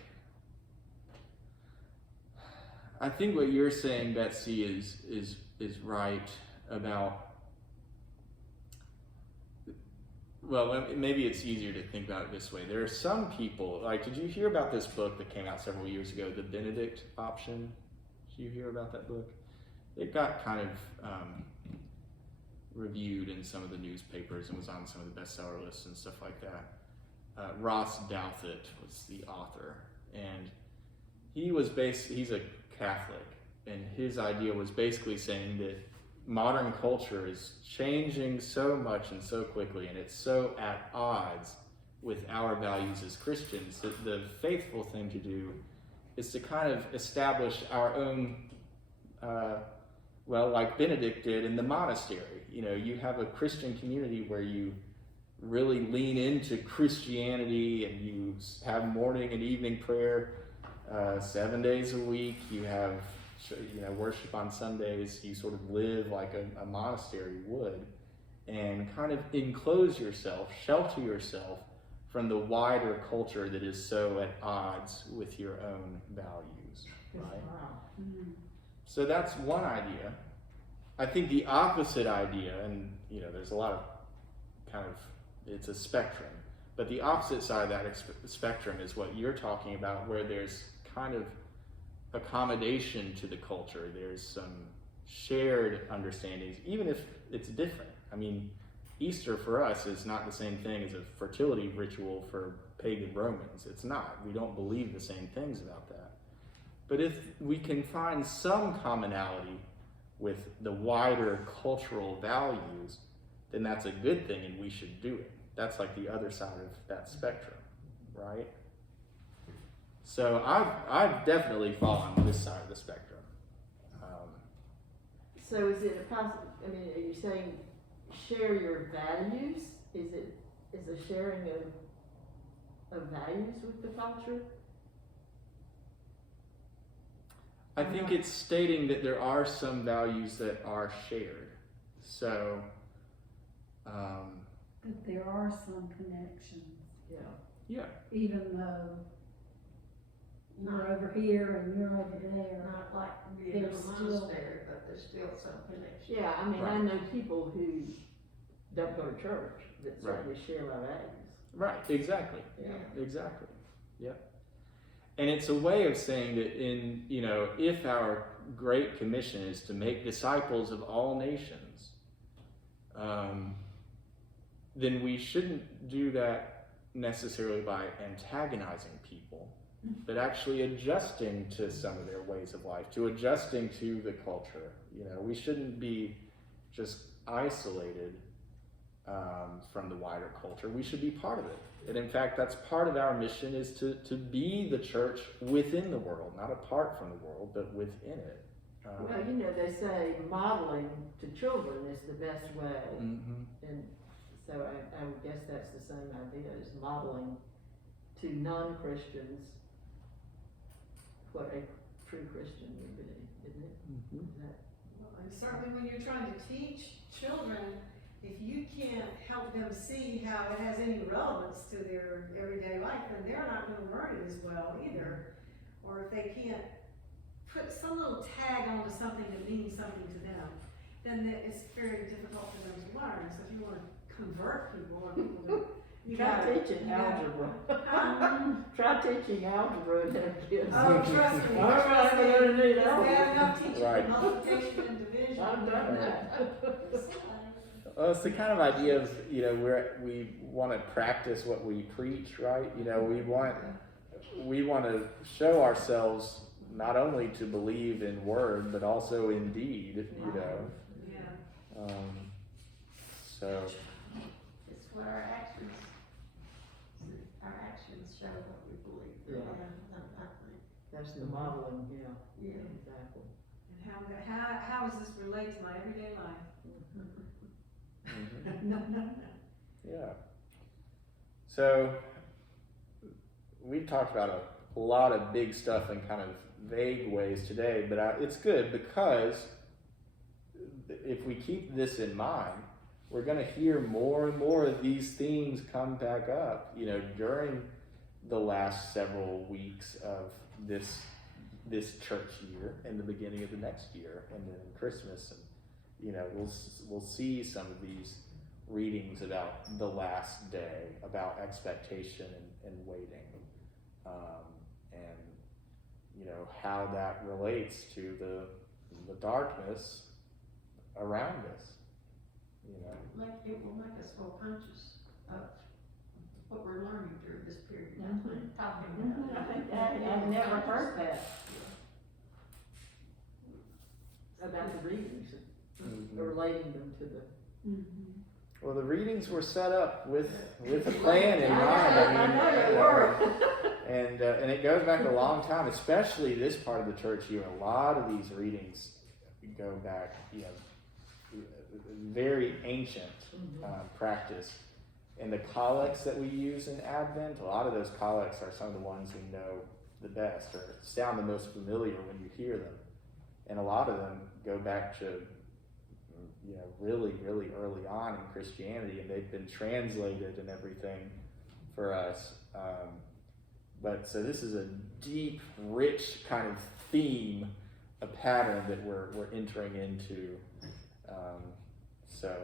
what you're saying, Betsy, is right about, well, maybe it's easier to think about it this way. There are some people, like, did you hear about this book that came out several years ago, The Benedict Option? Did you hear about that book? It got kind of reviewed in some of the newspapers and was on some of the bestseller lists and stuff like that. Ross Douthat was the author, and he's a Catholic, and his idea was basically saying that modern culture is changing so much and so quickly, and it's so at odds with our values as Christians, that the faithful thing to do is to kind of establish our own, well, like Benedict did in the monastery. You know, you have a Christian community where you really lean into Christianity, and you have morning and evening prayer 7 days a week. You have, you know, worship on Sundays. You sort of live like a monastery would, and kind of enclose yourself, shelter yourself from the wider culture that is so at odds with your own values, right? So that's one idea. I think the opposite idea, and you know, there's a lot of kind of, it's a spectrum, but the opposite side of that spectrum is what you're talking about, where there's kind of accommodation to the culture. There's some shared understandings, even if it's different. I mean, Easter for us is not the same thing as a fertility ritual for pagan Romans. It's not. We don't believe the same things about that. But if we can find some commonality with the wider cultural values, then that's a good thing and we should do it. That's like the other side of that spectrum, right? So I've definitely fallen on this side of the spectrum. So is it a I mean, are you saying share your values? Is a sharing of values with the culture? I think it's stating that there are some values that are shared. So, That there are some connections, Yeah. even though you're over here and you're over there. Not like being in a There's still- monastery, but there's still some connection. Yeah, I mean, I Right. know people who don't go to church that certainly share our values. right, exactly. Yeah. Exactly. Yep. And it's a way of saying that if our Great Commission is to make disciples of all nations, then we shouldn't do that necessarily by antagonizing people, but actually adjusting to some of their ways of life, to adjusting to the culture. We shouldn't be just isolated from the wider culture. We should be part of it. And in fact, that's part of our mission, is to be the church within the world, not apart from the world, but within it. Well, they say modeling to children is the best way. Mhm. And so I would guess that's the same idea, is modeling to non-Christians what a true Christian would be, isn't it? Mhm. Is that, And certainly when you're trying to teach children, if you can't help them see how it has any relevance to their everyday life, then they're not gonna learn it as well either. Or if they can't put some little tag onto something that means something to them, then it's very difficult for them to learn. So if you wanna convert people or people to, you try gotta. teaching you gotta- algebra. Huh? Try teaching algebra to their kids. Oh, trust me. All right, we're gonna need It's bad algebra. enough teaching Right. multiplication and division. I've done that. Well, it's the kind of idea of, we want to practice what we preach, right? We want to show ourselves not only to believe in word, but also in deed, Yeah. So, It's what our actions show what we believe. Yeah. I think. That's the modeling, yeah, Yeah. exactly. And how does this relate to my everyday life? yeah. So, we've talked about a lot of big stuff in kind of vague ways today, but it's good because if we keep this in mind, we're going to hear more and more of these themes come back up, during the last several weeks of this church year and the beginning of the next year, and then Christmas, and we'll see some of these readings about the last day, about expectation and waiting, and how that relates to the darkness around us. It will make us more conscious of what we're learning during this period of time, talking about it. I've never heard that about the readings, relating them to the. Well, the readings were set up with a plan in mind. I know they were. And it goes back a long time, especially this part of the church year. A lot of these readings go back, very ancient practice. And the collects that we use in Advent, a lot of those collects are some of the ones we know the best, or sound the most familiar when you hear them. And a lot of them go back to, really, really early on in Christianity, and they've been translated and everything for us. But so this is a deep, rich kind of theme, a pattern that we're entering into. So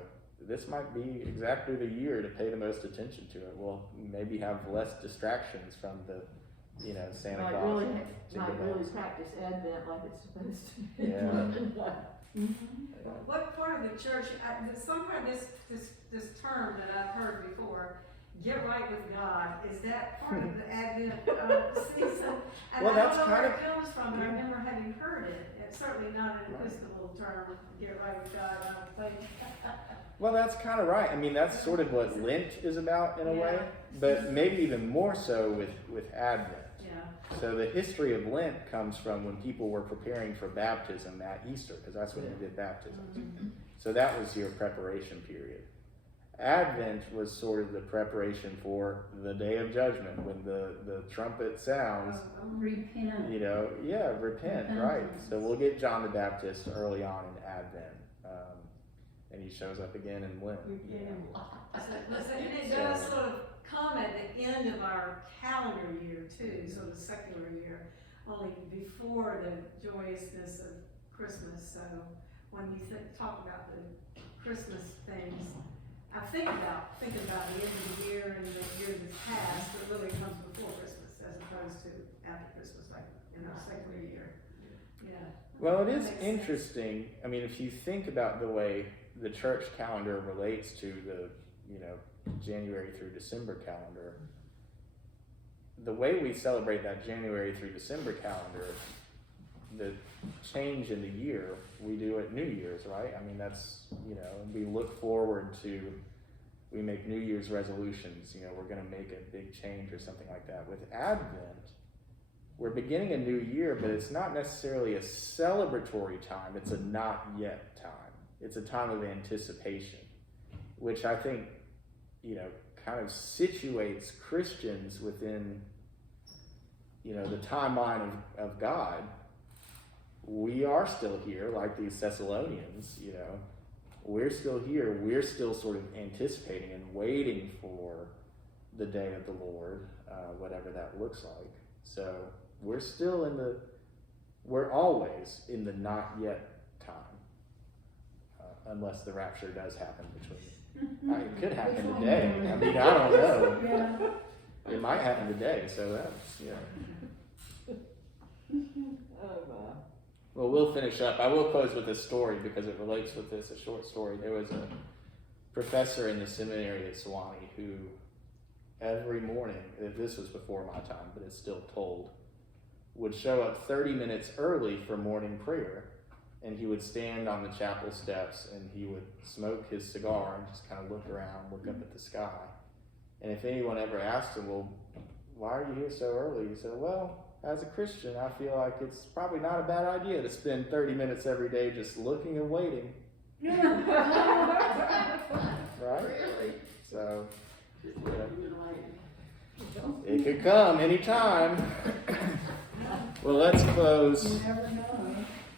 this might be exactly the year to pay the most attention to it. We'll maybe have less distractions from the, Santa Might Claus. really, and might Jingle really Bells. practice Advent like it's supposed to be. Yeah. What part of the church, some part of this term that I've heard before, get right with God, is that part of the Advent season? And Well, I that's don't know where kind it comes from, but I remember having having heard it. It's certainly not an Episcopal term, get right with God, I don't think. Well, that's kind of right. I mean, that's sort of what Lent is about in a way, but maybe even more so with Advent. Yeah. So the history of Lent comes from when people were preparing for baptism at Easter, because that's when you did baptisms. So that was your preparation period. Advent was sort of the preparation for the day of judgment, when the trumpet sounds, Repent. you know, repent, right? So we'll get John the Baptist early on in Advent, and he shows up again in Lent. And it does sort of come at the end of our calendar year too, so the secular year, only before the joyousness of Christmas. So when you talk about the Christmas things, I think about the end of the year and the year that's passed, but really comes before Christmas as opposed to after Christmas, like in our secular year. Yeah. Well, it is That makes interesting. sense. I mean, if you think about the way the church calendar relates to the, January through December calendar, the way we celebrate that January through December calendar, the change in the year, we do at New Year's, right? I mean, that's, we look forward to, we make New Year's resolutions, we're going to make a big change or something like that. With Advent, we're beginning a new year, but it's not necessarily a celebratory time, it's a not yet time. It's a time of anticipation, which I think, kind of situates Christians within, the timeline of God. We are still here, like these Thessalonians, we're still here. We're still sort of anticipating and waiting for the day of the Lord, whatever that looks like. So we're still we're always in the not yet time, unless the rapture does happen between. It could happen today. I mean, I don't know. Yeah. It might happen today, so that's, Oh, my. Well, we'll finish up. I will close with a story because it relates with this, a short story. There was a professor in the seminary at Sewanee who every morning, this was before my time, but it's still told, would show up 30 minutes early for morning prayer, and he would stand on the chapel steps and he would smoke his cigar and just kind of look around, look up at the sky. And if anyone ever asked him, well, why are you here so early? He said, well, as a Christian, I feel like it's probably not a bad idea to spend 30 minutes every day just looking and waiting. Right? Really? So, it could come anytime. Well, let's close You never know.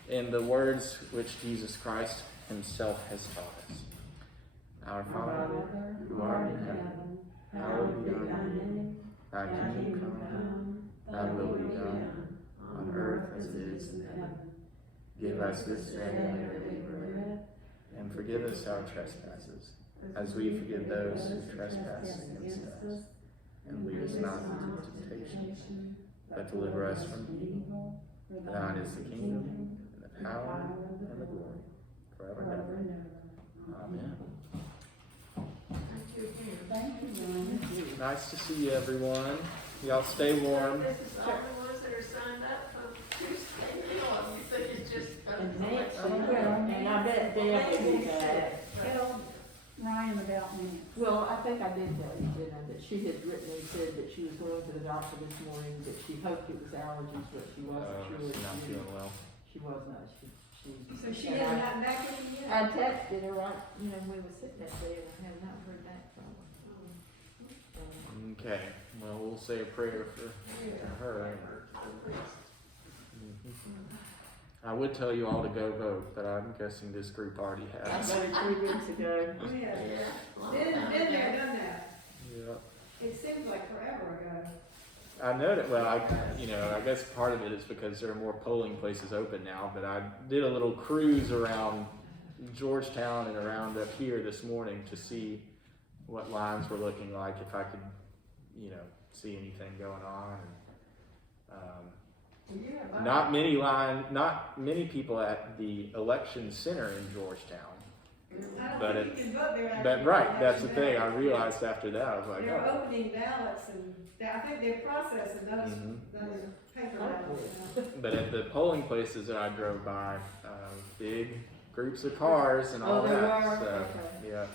in the words which Jesus Christ himself has taught us. Our Father, who art in heaven, hallowed be thy name. Thy kingdom come, thy will be done, on earth as it is in heaven. Give us this day our daily bread, and forgive us our trespasses, as we forgive those who trespass against us. And lead us not into temptation, but deliver us from evil. For thine is the kingdom, and the power, and the glory, forever and ever. Amen. Thank you again. Thank you, Ron. Nice to see you, everyone. Y'all stay warm. This is all the ones that are signed up for Tuesday meal. You think it's just And gonna Nancy, select and I bet Deb will do that. Tell Ryan about me. Well, I think I did tell you, didn't I, that she had written and said that she was going to the doctor this morning, that she hoped it was allergies, but she wasn't sure. She's not feeling well. She was not, So she and hasn't gotten back with you I yet? texted her right, when we were sitting that day, and I have not heard back from her. Okay, well, we'll say a prayer for her. I would tell you all to go vote, but I'm guessing this group already I has. voted 3 weeks ago. Oh, yeah. Long Been time there, ago. done that. Yeah. It seems like forever ago. I know that, well, I guess part of it is because there are more polling places open now, but I did a little cruise around Georgetown and around up here this morning to see what lines were looking like, if I could, see anything going on. And, not many people at the election center in Georgetown, I But don't think you can vote there. after But you right, have that's the to thing. I vote. realized after that, I was like, They're oh. opening ballots and I think they're processing those, Mhm. those paper ballots. You know. But at the polling places that I drove by, big groups of cars and all Oh, there that. were? So Okay. yeah,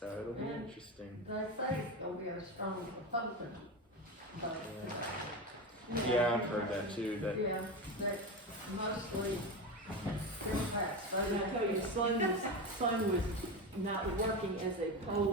so it'll be And- interesting. They say it's gonna be a strong Republican vote. Yeah, I've heard that too. That Yeah, that mostly Democrats And I voted. tell you, son was not working as a poll